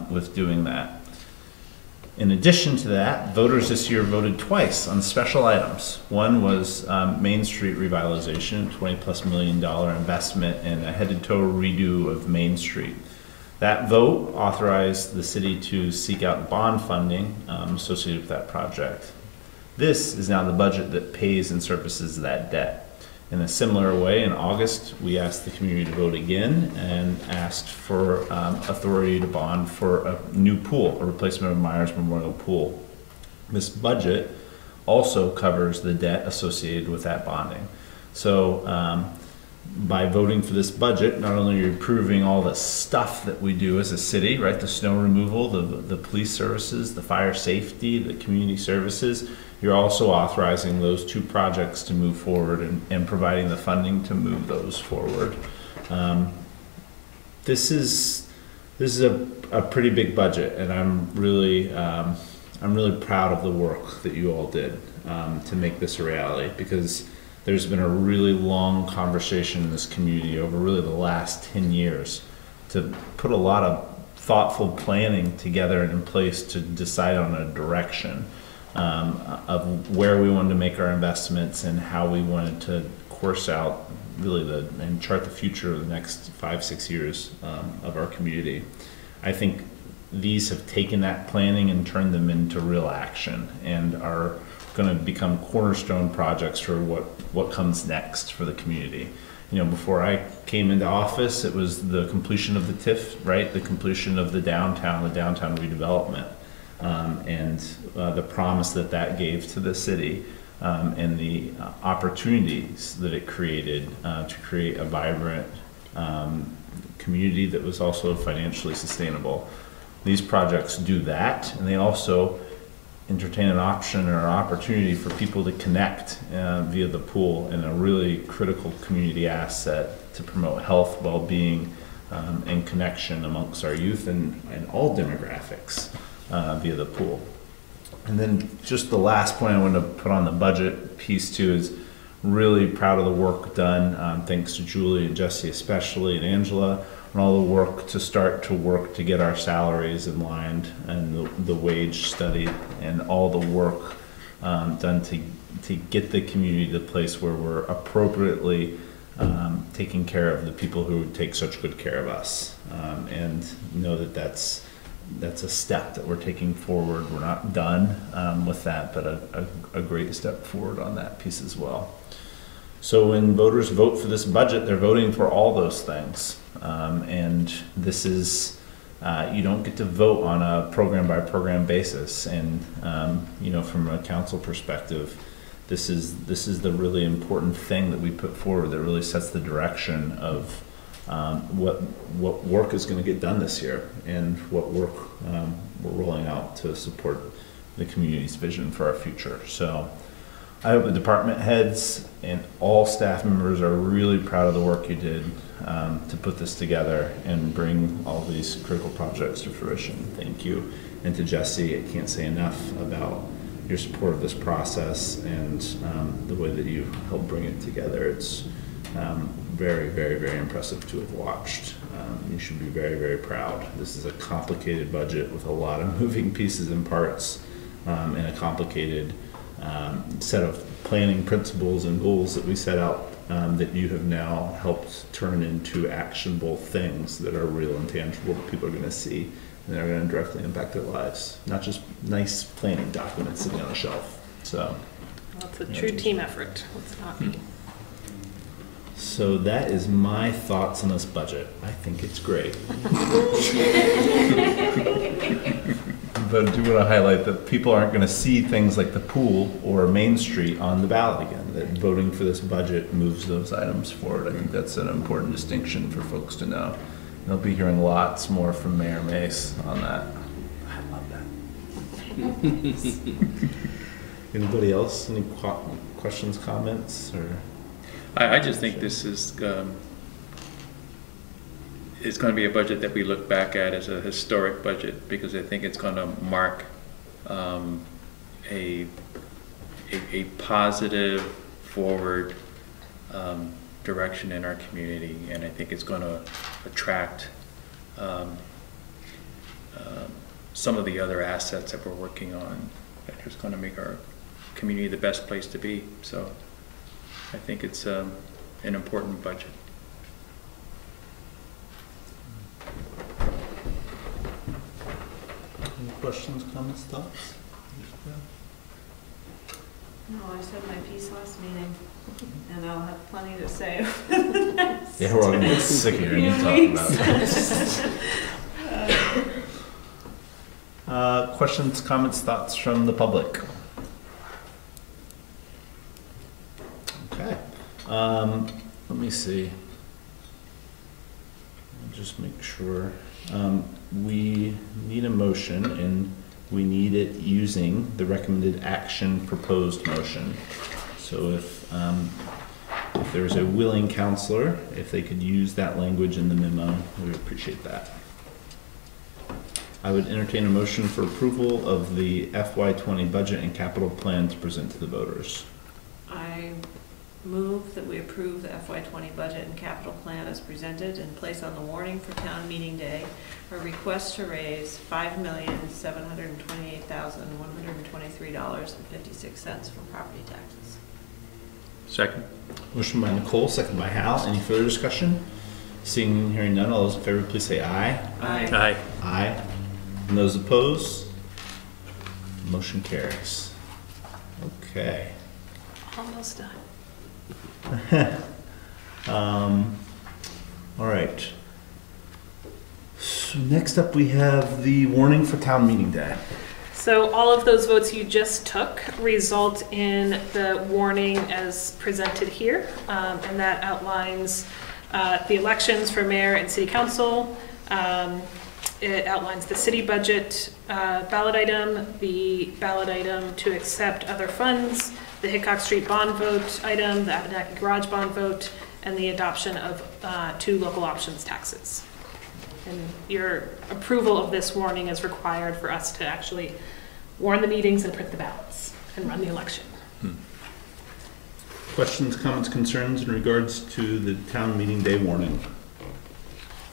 with doing that. In addition to that, voters this year voted twice on special items. One was Main Street revitalization, $20+ million investment and a head-to-toe redo of Main Street. That vote authorized the city to seek out bond funding associated with that project. This is now the budget that pays and services that debt. In a similar way, in August, we asked the community to vote again and asked for authority to bond for a new pool, a replacement of Myers Memorial Pool. This budget also covers the debt associated with that bonding. So by voting for this budget, not only are you approving all the stuff that we do as a city, right? The snow removal, the police services, the fire safety, the community services, you're also authorizing those two projects to move forward and providing the funding to move those forward. This is a pretty big budget, and I'm really proud of the work that you all did to make this a reality, because there's been a really long conversation in this community over really the last 10 years to put a lot of thoughtful planning together and in place to decide on a direction of where we wanted to make our investments and how we wanted to course out really and chart the future of the next 5-6 years of our community. I think these have taken that planning and turned them into real action and are going to become cornerstone projects for what comes next for the community. You know, before I came into office, it was the completion of the TIF, right? The completion of the downtown redevelopment. And the promise that gave to the city and the opportunities that it created to create a vibrant community that was also financially sustainable. These projects do that, and they also entertain an option or an opportunity for people to connect via the pool, and a really critical community asset to promote health, well-being, and connection amongst our youth and all demographics. Via the pool. And then just the last point I want to put on the budget piece too is really proud of the work done. Thanks to Julie and Jesse especially, and Angela, and all the work to get our salaries in line, and the wage study, and all the work done to get the community to the place where we're appropriately taking care of the people who take such good care of us, and know that that's a step that we're taking forward. We're not done with that, but a great step forward on that piece as well. So when voters vote for this budget, they're voting for all those things. And this is, you don't get to vote on a program by program basis. And, you know, from a council perspective, this is the really important thing that we put forward that really sets the direction of what work is going to get done this year, and what work we're rolling out to support the community's vision for our future. So I hope the department heads and all staff members are really proud of the work you did to put this together and bring all these critical projects to fruition. Thank you. And to Jesse, I can't say enough about your support of this process and the way that you helped bring it together. It's very, very, very impressive to have watched. You should be very, very proud. This is a complicated budget with a lot of moving pieces and parts, and a complicated set of planning principles and goals that we set out that you have now helped turn into actionable things that are real and tangible that people are going to see and that are going to directly impact their lives, not just nice planning documents sitting on a shelf. So it's a true team effort. It's not me. So that is my thoughts on this budget. I think it's great. But I do want to highlight that people aren't going to see things like the pool or Main Street on the ballot again. That voting for this budget moves those items forward. I think that's an important distinction for folks to know. They'll be hearing lots more from Mayor Mace on that. I love that. Anybody else? Any questions, comments, or? I just think this is it's going to be a budget that we look back at as a historic budget, because I think it's going to mark a positive forward direction in our community, and I think it's going to attract some of the other assets that we're working on that is going to make our community the best place to be. So I think it's an important budget. Any questions, comments, thoughts? No, I said my piece last meeting, and I'll have plenty to say. Yeah, we're all gonna get sick of hearing you talk about it. Questions, comments, thoughts from the public? Okay. Let me see. I'll just make sure. We need a motion, and we need it using the recommended action proposed motion. So if there's a willing counselor, if they could use that language in the memo, we would appreciate that. I would entertain a motion for approval of the FY20 budget and capital plan to present to the voters. I move that we approve the FY20 budget and capital plan as presented and place on the warning for town meeting day a request to raise $5,728,123.56 from property taxes. Second. Motion by Nicole, second by Hal. Any further discussion? Seeing and hearing none, all those in favor please say aye. Aye. Aye. Aye. And those opposed? Motion carries. Okay. Almost done. All right. So next up we have the warning for town meeting day. So all of those votes you just took result in the warning as presented here, and that outlines the elections for mayor and city council. It outlines the city budget ballot item, the ballot item to accept other funds, the Hickok Street bond vote item, the Abenaki Garage bond vote, and the adoption of 2 local options taxes. And your approval of this warning is required for us to actually warn the meetings and print the ballots and run the election. Questions, comments, concerns in regards to the town meeting day warning?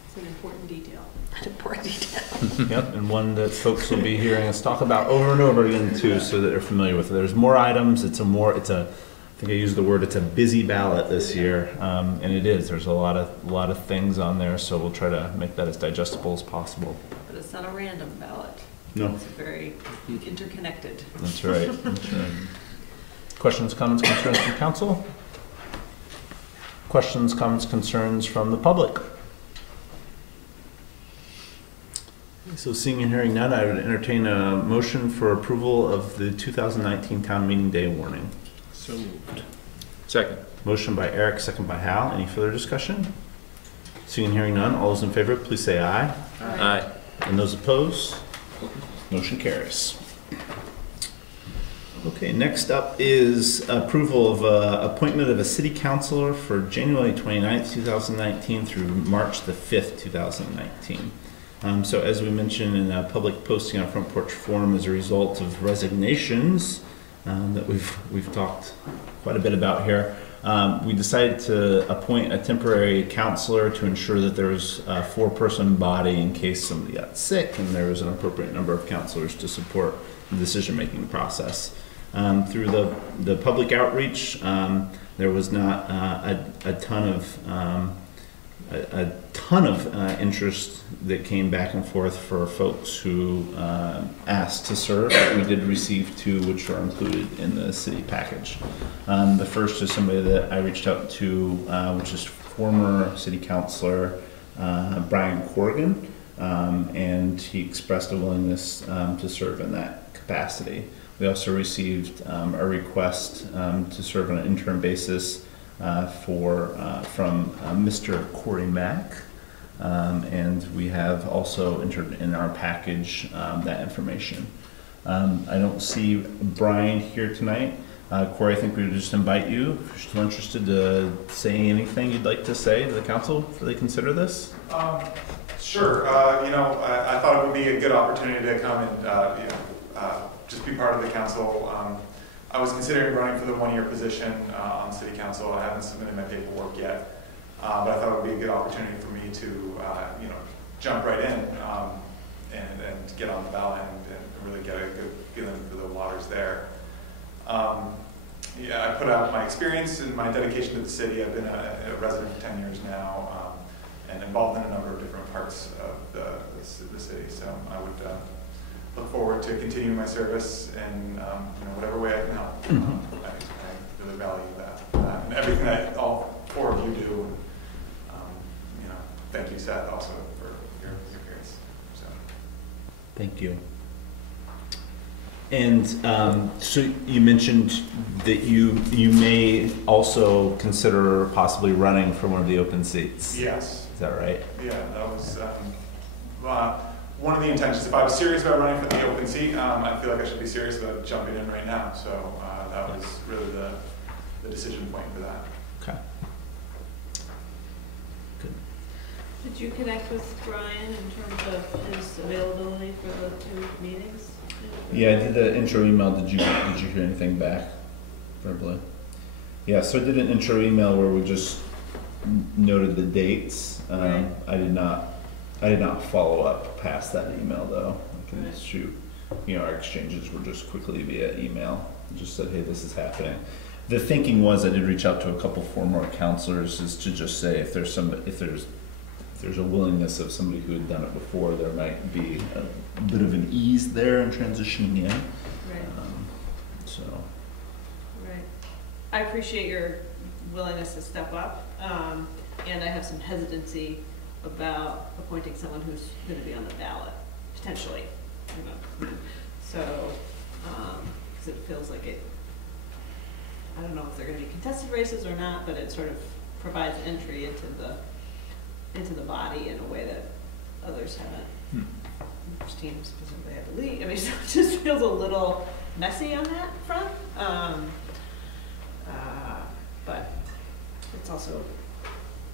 It's an important detail. An important detail. Yep, and one that folks will be hearing us talk about over and over again too, so that they're familiar with it. There's more items. I think I used the word, it's a busy ballot this year, and it is. There's a lot of things on there, so we'll try to make that as digestible as possible. But it's not a random ballot. No. It's very interconnected. That's right. That's right. Questions, comments, concerns from council? Questions, comments, concerns from the public? So seeing and hearing none, I would entertain a motion for approval of the 2019 town meeting day warning. So moved. Second. Motion by Eric, second by Hal. Any further discussion? Seeing and hearing none, all those in favor, please say aye. Aye. And those opposed? Motion carries. Okay, next up is approval of appointment of a city councilor for January 29th, 2019 through March the 5th, 2019. So as we mentioned in a public posting on Front Porch Forum, as a result of resignations that we've talked quite a bit about here, we decided to appoint a temporary counselor to ensure that there was a 4-person body in case somebody got sick and there was an appropriate number of counselors to support the decision-making process. Through the public outreach, there was not a ton of interest that came back and forth for folks who asked to serve. We did receive 2, which are included in the city package. The first is somebody that I reached out to, which is former city councilor Brian Corrigan, and he expressed a willingness to serve in that capacity. We also received a request to serve on an interim basis from Mr. Corey Mack, and we have also entered in our package that information. I don't see Brian here tonight. Corey, I think we would just invite you, if you're still interested, to say anything you'd like to say to the council before they consider this. Sure. I thought it would be a good opportunity to come and just be part of the council. I was considering running for the 1-year position on city council. I haven't submitted my paperwork yet, but I thought it would be a good opportunity for me to, jump right in and get on the ballot and really get a good feeling for the waters there. Yeah, I put out my experience and my dedication to the city. I've been a resident for 10 years now, and involved in a number of different parts of the city. So I would look forward to continuing my service in whatever way I can help. I really value that and everything that all 4 of you do. And, thank you, Seth, also for your experience. So. Thank you. And so you mentioned that you may also consider possibly running for one of the open seats. Yes. Is that right? Yeah, that was one of the intentions. If I was serious about running for the open seat, I feel like I should be serious about jumping in right now. So that was really the decision point for that. Okay. Good. Did you connect with Brian in terms of his availability for the 2 meetings? Yeah, I did the intro email. Did you hear anything back verbally? Yeah, so I did an intro email where we just noted the dates. Right. I did not follow up past that email though. I can Right. shoot. Our exchanges were just quickly via email. Just said, hey, this is happening. The thinking was I did reach out to a couple former counselors, is to just say if there's a willingness of somebody who had done it before, there might be a bit of an ease there in transitioning in. Right. So. Right. I appreciate your willingness to step up, and I have some hesitancy about appointing someone who's going to be on the ballot, potentially. So, because it feels like I don't know if they're going to be contested races or not, but it sort of provides entry into the body in a way that others haven't. Christine specifically had to leave. I mean, so it just feels a little messy on that front. But it's also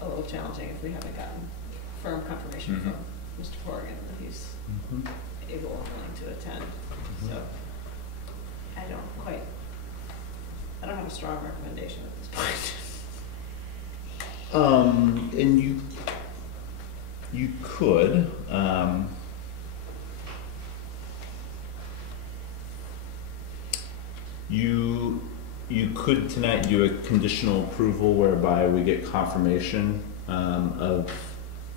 a little challenging if we haven't gotten firm confirmation from Mr. Corrigan that he's able and willing to attend. So I don't have a strong recommendation at this point. And you could, you could tonight do a conditional approval whereby we get confirmation of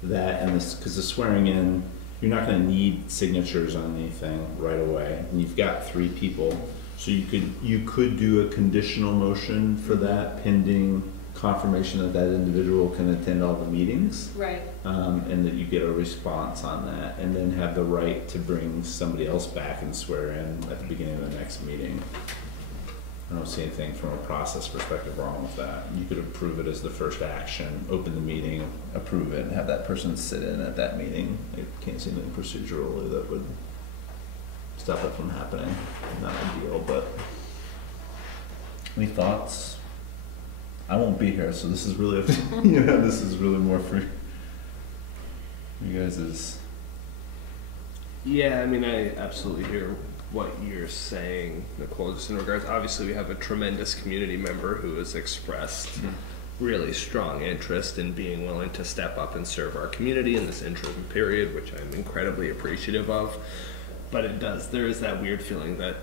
that, and this, because the swearing in, you're not going to need signatures on anything right away, and you've got 3 people, so you could do a conditional motion for that pending confirmation that that individual can attend all the meetings, Right. And that you get a response on that, and then have the right to bring somebody else back and swear in at the beginning of the next meeting. I don't see anything from a process perspective wrong with that. You could approve it as the first action, open the meeting, approve it, and have that person sit in at that meeting. I can't see anything procedurally that would stop it from happening. Not ideal, but any thoughts? I won't be here, so this is really, this is really more for you guys. Yeah, I mean, I absolutely hear what you're saying, Nicole, just in regards, obviously we have a tremendous community member who has expressed really strong interest in being willing to step up and serve our community in this interim period, which I'm incredibly appreciative of. But there is that weird feeling that,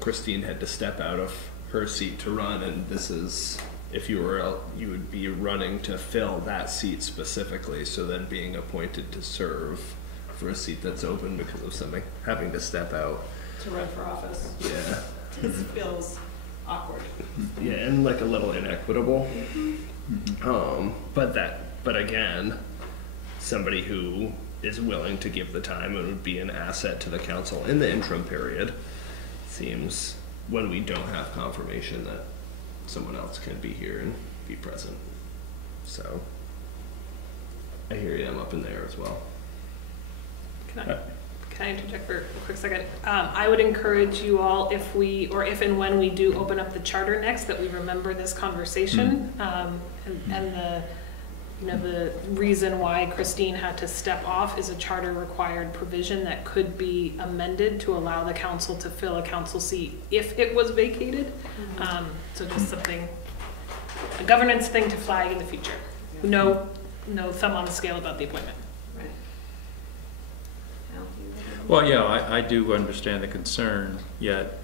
Christine had to step out of her seat to run, and this is, if you would be running to fill that seat specifically, so then being appointed to serve for a seat that's open because of something, having to step out. To run for office. Yeah. It feels awkward. Yeah, and like a little inequitable. But again, somebody who is willing to give the time and would be an asset to the council in the interim period seems, when we don't have confirmation, that someone else can be here and be present. So I hear you, I'm up in there as well. Can I interject for a quick second? I would encourage you all, if and when we do open up the charter next, that we remember this conversation, and the reason why Christine had to step off is a charter required provision that could be amended to allow the council to fill a council seat if it was vacated. So just something, a governance thing to flag in the future. No thumb on the scale about the appointment. Well, yeah, I do understand the concern, yet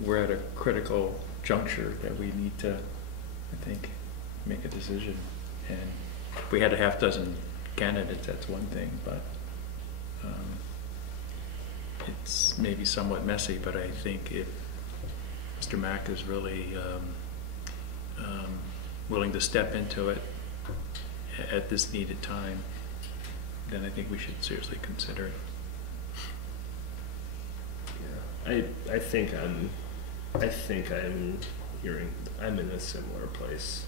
we're at a critical juncture that we need to, I think, make a decision. And if we had a half dozen candidates, that's one thing, but it's maybe somewhat messy, but I think if Mr. Mack is really willing to step into it at this needed time, then I think we should seriously consider it. Yeah, I think I'm hearing, I'm in a similar place,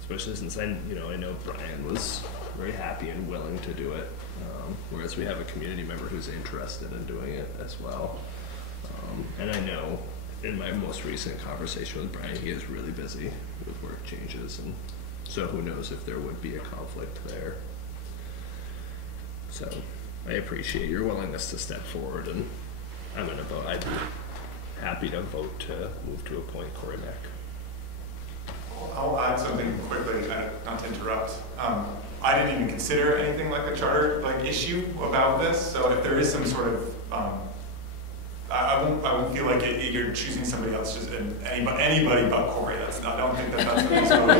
especially since I know Brian was very happy and willing to do it, whereas we have a community member who's interested in doing it as well. And I know in my most recent conversation with Brian, he is really busy with work changes, and so who knows if there would be a conflict there. So I appreciate your willingness to step forward, and I'm gonna vote. I'd be happy to vote to move to appoint Corey Mack. I'll add something quickly, not to interrupt. I didn't even consider anything like a charter issue about this. So if there is some sort of, I won't feel like you're choosing somebody else, just anybody but Corey. I don't think that's what this vote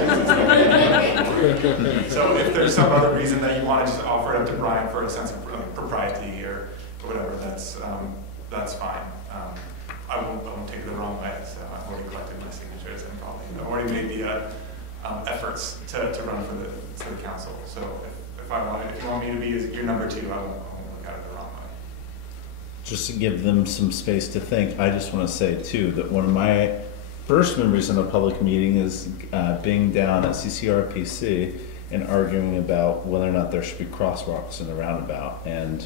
is. So if there's some other reason that you want to just offer it up to Brian for a sense of propriety or whatever, that's fine. I won't take it the wrong way. So I've already collected my signatures and I've already made the efforts to run for the council. So if you want me to be your number two, I won't look at it the wrong way. Just to give them some space to think, I just want to say too that one of my first memories in a public meeting is being down at CCRPC and arguing about whether or not there should be crosswalks in the roundabout, and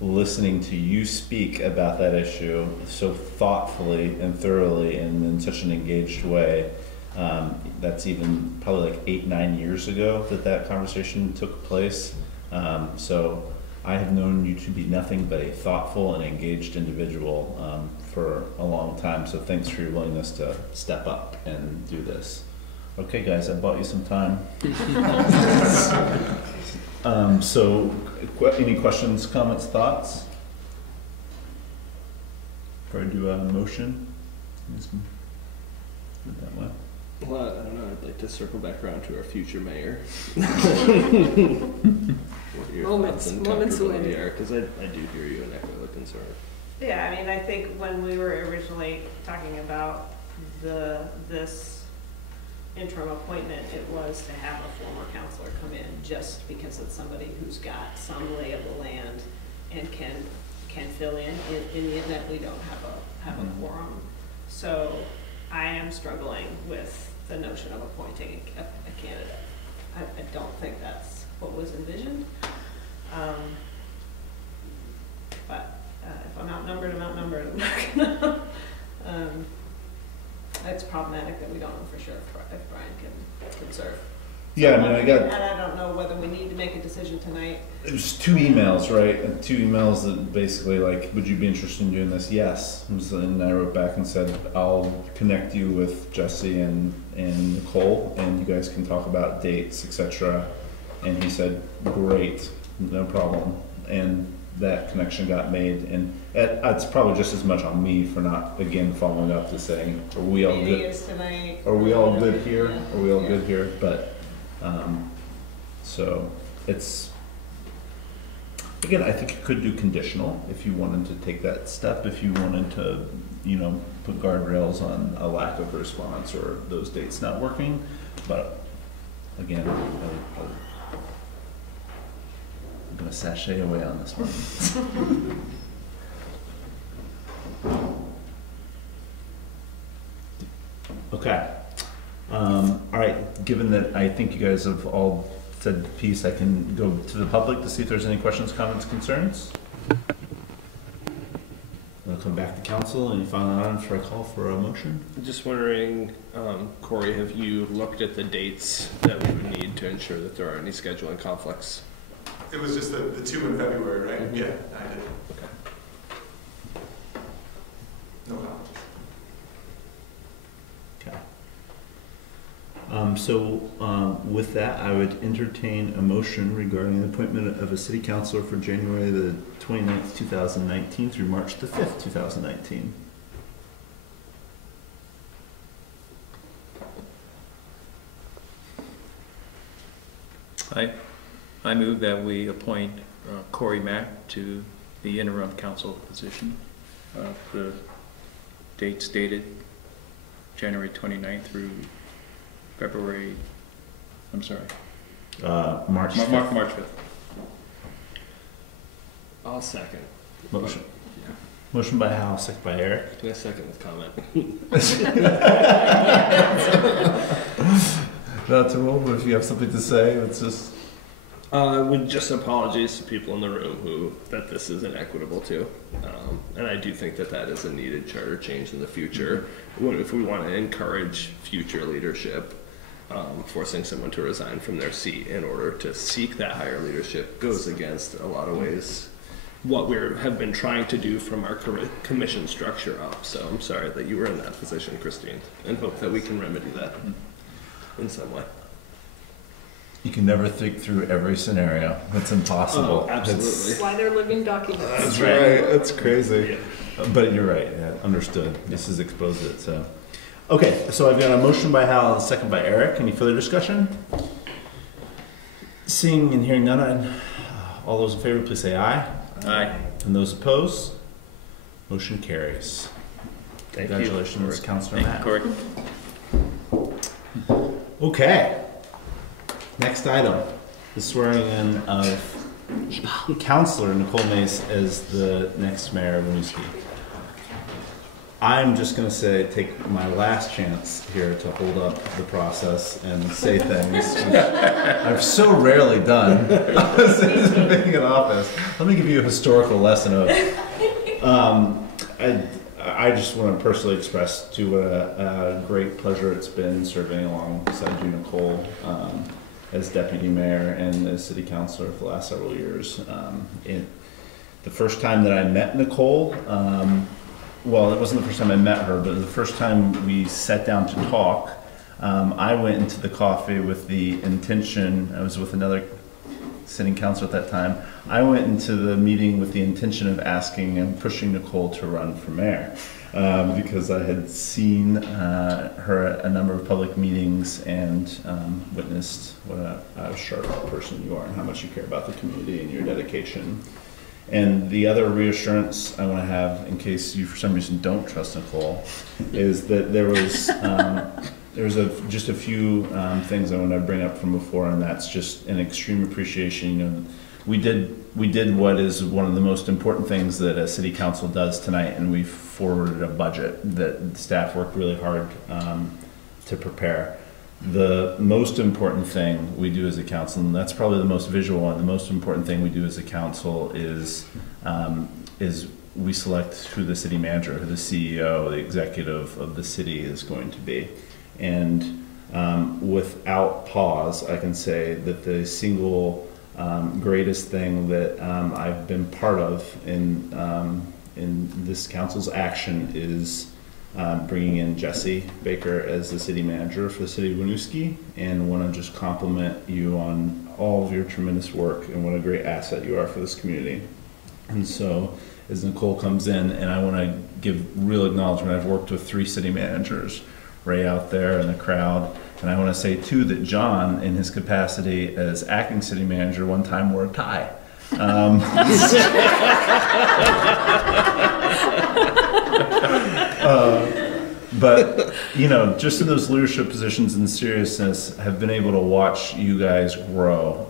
listening to you speak about that issue so thoughtfully and thoroughly and in such an engaged way. That's even probably like 8-9 years ago that conversation took place. So I have known you to be nothing but a thoughtful and engaged individual for a long time. So thanks for your willingness to step up and do this. Okay, guys, I bought you some time. So any questions, comments, thoughts? Before I do a motion? That way. Well, I don't know, I'd like to circle back around to our future mayor. Moments away. Because I do hear you and echo the concern. Yeah, I mean, I think when we were originally talking about this interim appointment, it was to have a former counselor come in just because it's somebody who's got some lay of the land and can fill in the event we don't have a quorum. So I am struggling with the notion of appointing a candidate. I don't think that's what was envisioned. But if I'm outnumbered, I'm outnumbered. I'm not gonna, it's problematic that we don't know for sure if Brian can serve. Yeah, I mean, And I don't know whether we need to make a decision tonight. There's 2 emails, right? 2 emails that basically like, would you be interested in doing this? Yes. And I wrote back and said, I'll connect you with Jesse and Nicole, and you guys can talk about dates, etc. And he said, great, no problem. And that connection got made, and it's probably just as much on me for not again following up to saying, are we all good? Are we all good here? Are we all good here? But so it's, again, I think you could do conditional if you wanted to take that step, if you wanted to, put guardrails on a lack of response or those dates not working. But again, I'm going to sashay away on this one. Okay. All right. Given that I think you guys have all said the piece, I can go to the public to see if there's any questions, comments, concerns. I'll come back to council. Any final items for a call for a motion? Just wondering, Corey, have you looked at the dates that we would need to ensure that there aren't any scheduling conflicts? It was just the 2 in February, right? Mm-hmm. Yeah, I did. Okay. No conflicts. Okay. With that, I would entertain a motion regarding the appointment of a city councilor for January the 29th, 2019 through March the 5th, 2019. I move that we appoint Corey Mack to the interim council position. The dates dated January 29th through February, I'm sorry. March 5th. March 5th. I'll second. Motion. Motion by Hal, second by Eric. I second with comment. Not to roll, but if you have something to say, it's just... With just apologies to people in the room that this is inequitable to. And I do think that is a needed charter change in the future. If we want to encourage future leadership, forcing someone to resign from their seat in order to seek that higher leadership goes against a lot of ways what we have been trying to do from our commission structure up. So I'm sorry that you were in that position, Christine, and hope that we can remedy that in some way. You can never think through every scenario. It's impossible. Oh, absolutely. That's why they're living documents. That's right. That's crazy. Yeah. But you're right. Yeah, understood. This has exposed it. So, okay. So I've got a motion by Hal and a second by Eric. Any further discussion? Seeing and hearing none, all those in favor, please say aye. Aye. And those opposed, motion carries. Congratulations, Councilor Matt. Corey. Okay. Next item, the swearing in of Councilor Nicole Mace as the next mayor of Winooski. I'm just going to take my last chance here to hold up the process and say things which I've so rarely done since being in office. Let me give you a historical lesson of I just want to personally express to what a great pleasure it's been serving alongside you, Nicole, as deputy mayor and as city councilor for the last several years. The first time that I met Nicole, well, it wasn't the first time I met her, but the first time we sat down to talk, I went into the coffee with the intention, I was with another sitting councilor at that time, I went into the meeting with the intention of asking and pushing Nicole to run for mayor. Because I had seen her at a number of public meetings and witnessed what a sharp person you are and how much you care about the community and your dedication. And the other reassurance I want to have, in case you for some reason don't trust Nicole, is that there was just a few things I want to bring up from before, and that's just an extreme appreciation. You know, we did what is one of the most important things that a city council does tonight, and we forwarded a budget that the staff worked really hard to prepare. The most important thing we do as a council, and that's probably the most visual one, the most important thing we do as a council is we select who the city manager, who the CEO, the executive of the city is going to be. And without pause, I can say that the single greatest thing that I've been part of in this council's action is bringing in Jesse Baker as the city manager for the city of Winooski, and want to just compliment you on all of your tremendous work and what a great asset you are for this community. And so as Nicole comes in, and I want to give real acknowledgement, I've worked with 3 city managers, Ray out there in the crowd, and I want to say too that John, in his capacity as acting city manager, one time wore a tie. But you know, just in those leadership positions and seriousness, have been able to watch you guys grow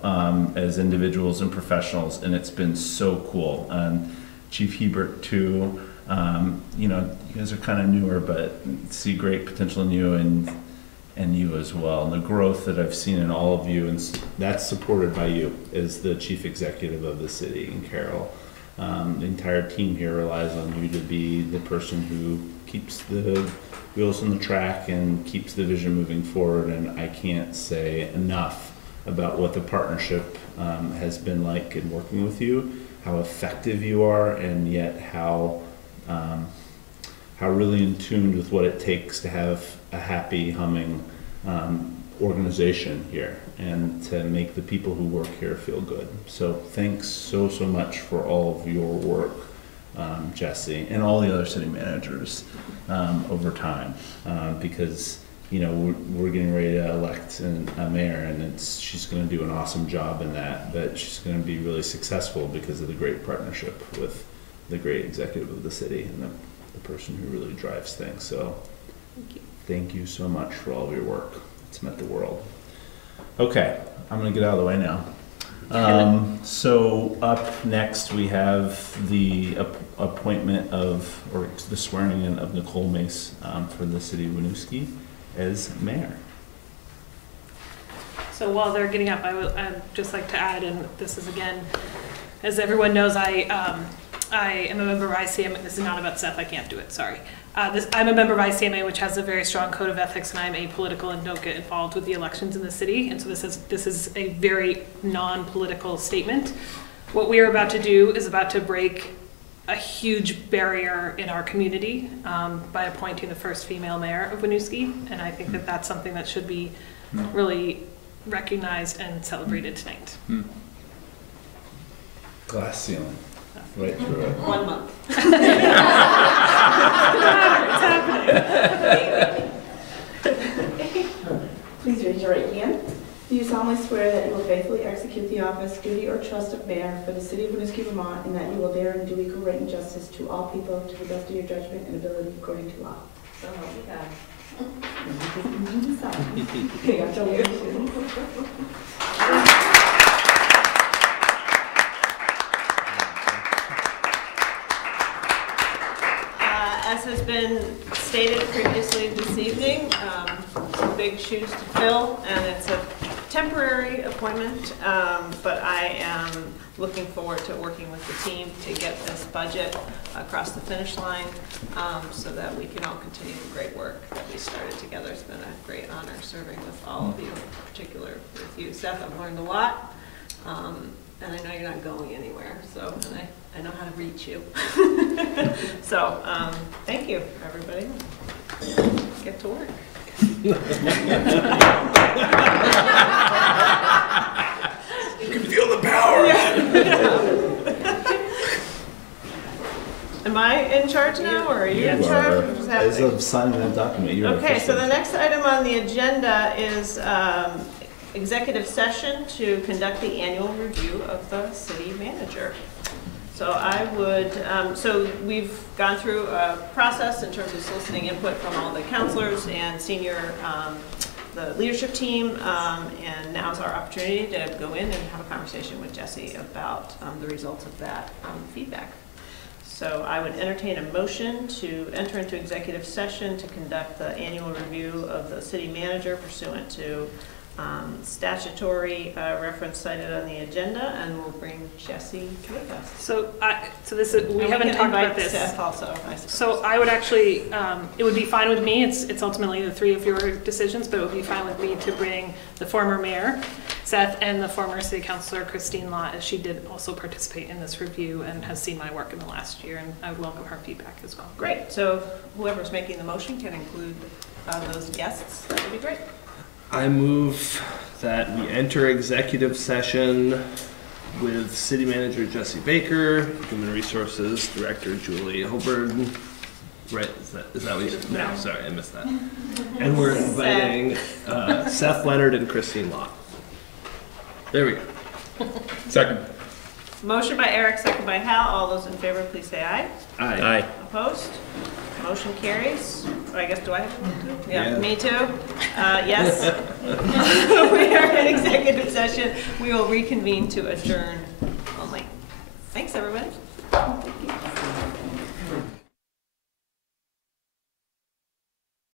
as individuals and professionals, and it's been so cool. And Chief Hebert too. You know, you guys are kind of newer, but see great potential in you and you as well. And the growth that I've seen in all of you, and that's supported by you as the chief executive of the city, and Carol. The entire team here relies on you to be the person who keeps the wheels on the track and keeps the vision moving forward. And I can't say enough about what the partnership has been like in working with you, how effective you are, and yet how really in tune with what it takes to have a happy, humming organization here and to make the people who work here feel good. So thanks so much for all of your work, Jesse, and all the other city managers over time, because we're getting ready to elect a mayor, and she's going to do an awesome job in that, but she's going to be really successful because of the great partnership with the great executive of the city and the person who really drives things. So thank you so much for all of your work. It's meant the world. Okay, I'm going to get out of the way now. So up next we have the appointment of, or the swearing in of Nicole Mace for the city of Winooski as mayor. So while they're getting up, I'd just like to add, and this is again, as everyone knows, I am a member of ICMA. This is not about Seth, I can't do it, sorry. I'm a member of ICMA, which has a very strong code of ethics, and I'm apolitical and don't get involved with the elections in the city. And so this is a very non-political statement. What we are about to do is about to break a huge barrier in our community by appointing the first female mayor of Winooski. And I think that that's something that should be really recognized and celebrated tonight. Glass ceiling. Right through it. 1 month. It's happening. Please raise your right hand. Do you solemnly swear that you will faithfully execute the office, duty, or trust of mayor for the city of Winooski, Vermont, and that you will bear and do equal right and justice to all people to the best of your judgment and ability according to law? So help me God. Congratulations. As has been stated previously this evening, some big shoes to fill, and it's a temporary appointment, but I am looking forward to working with the team to get this budget across the finish line so that we can all continue the great work that we started together. It's been a great honor serving with all of you, in particular with you, Seth. I've learned a lot, and I know you're not going anywhere, so I know how to reach you. So, thank you, everybody. Get to work. You can feel the power. Am I in charge now, or are you in charge? What's As happening? of signing that document, you're Okay, so officially- the next item on the agenda is executive session to conduct the annual review of the city manager. So I would, so we've gone through a process in terms of soliciting input from all the counselors and senior, the leadership team, and now's our opportunity to go in and have a conversation with Jesse about the results of that feedback. So I would entertain a motion to enter into executive session to conduct the annual review of the city manager pursuant to statutory reference cited on the agenda, and we'll bring Jesse with us. So this is, we haven't talked about this. Seth also, So I would actually, it would be fine with me. It's ultimately the three of your decisions, but it would be fine with me to bring the former mayor, Seth, and the former city councilor, Christine Lott, as she did also participate in this review and has seen my work in the last year, and I would welcome her feedback as well. Great. So whoever's making the motion can include those guests. That would be great. I move that we enter executive session with City Manager Jesse Baker, Human Resources Director Julie Holberg. Right, is that what you said? No, sorry, I missed that. And we're inviting Seth Leonard and Christine Lott. There we go. Second. Motion by Eric, second by Hal. All those in favor, please say aye. Aye. Opposed? Motion carries. I guess, do I have to? Yeah. Me too? Yes. We are in executive session. We will reconvene to adjourn only. Thanks, everybody.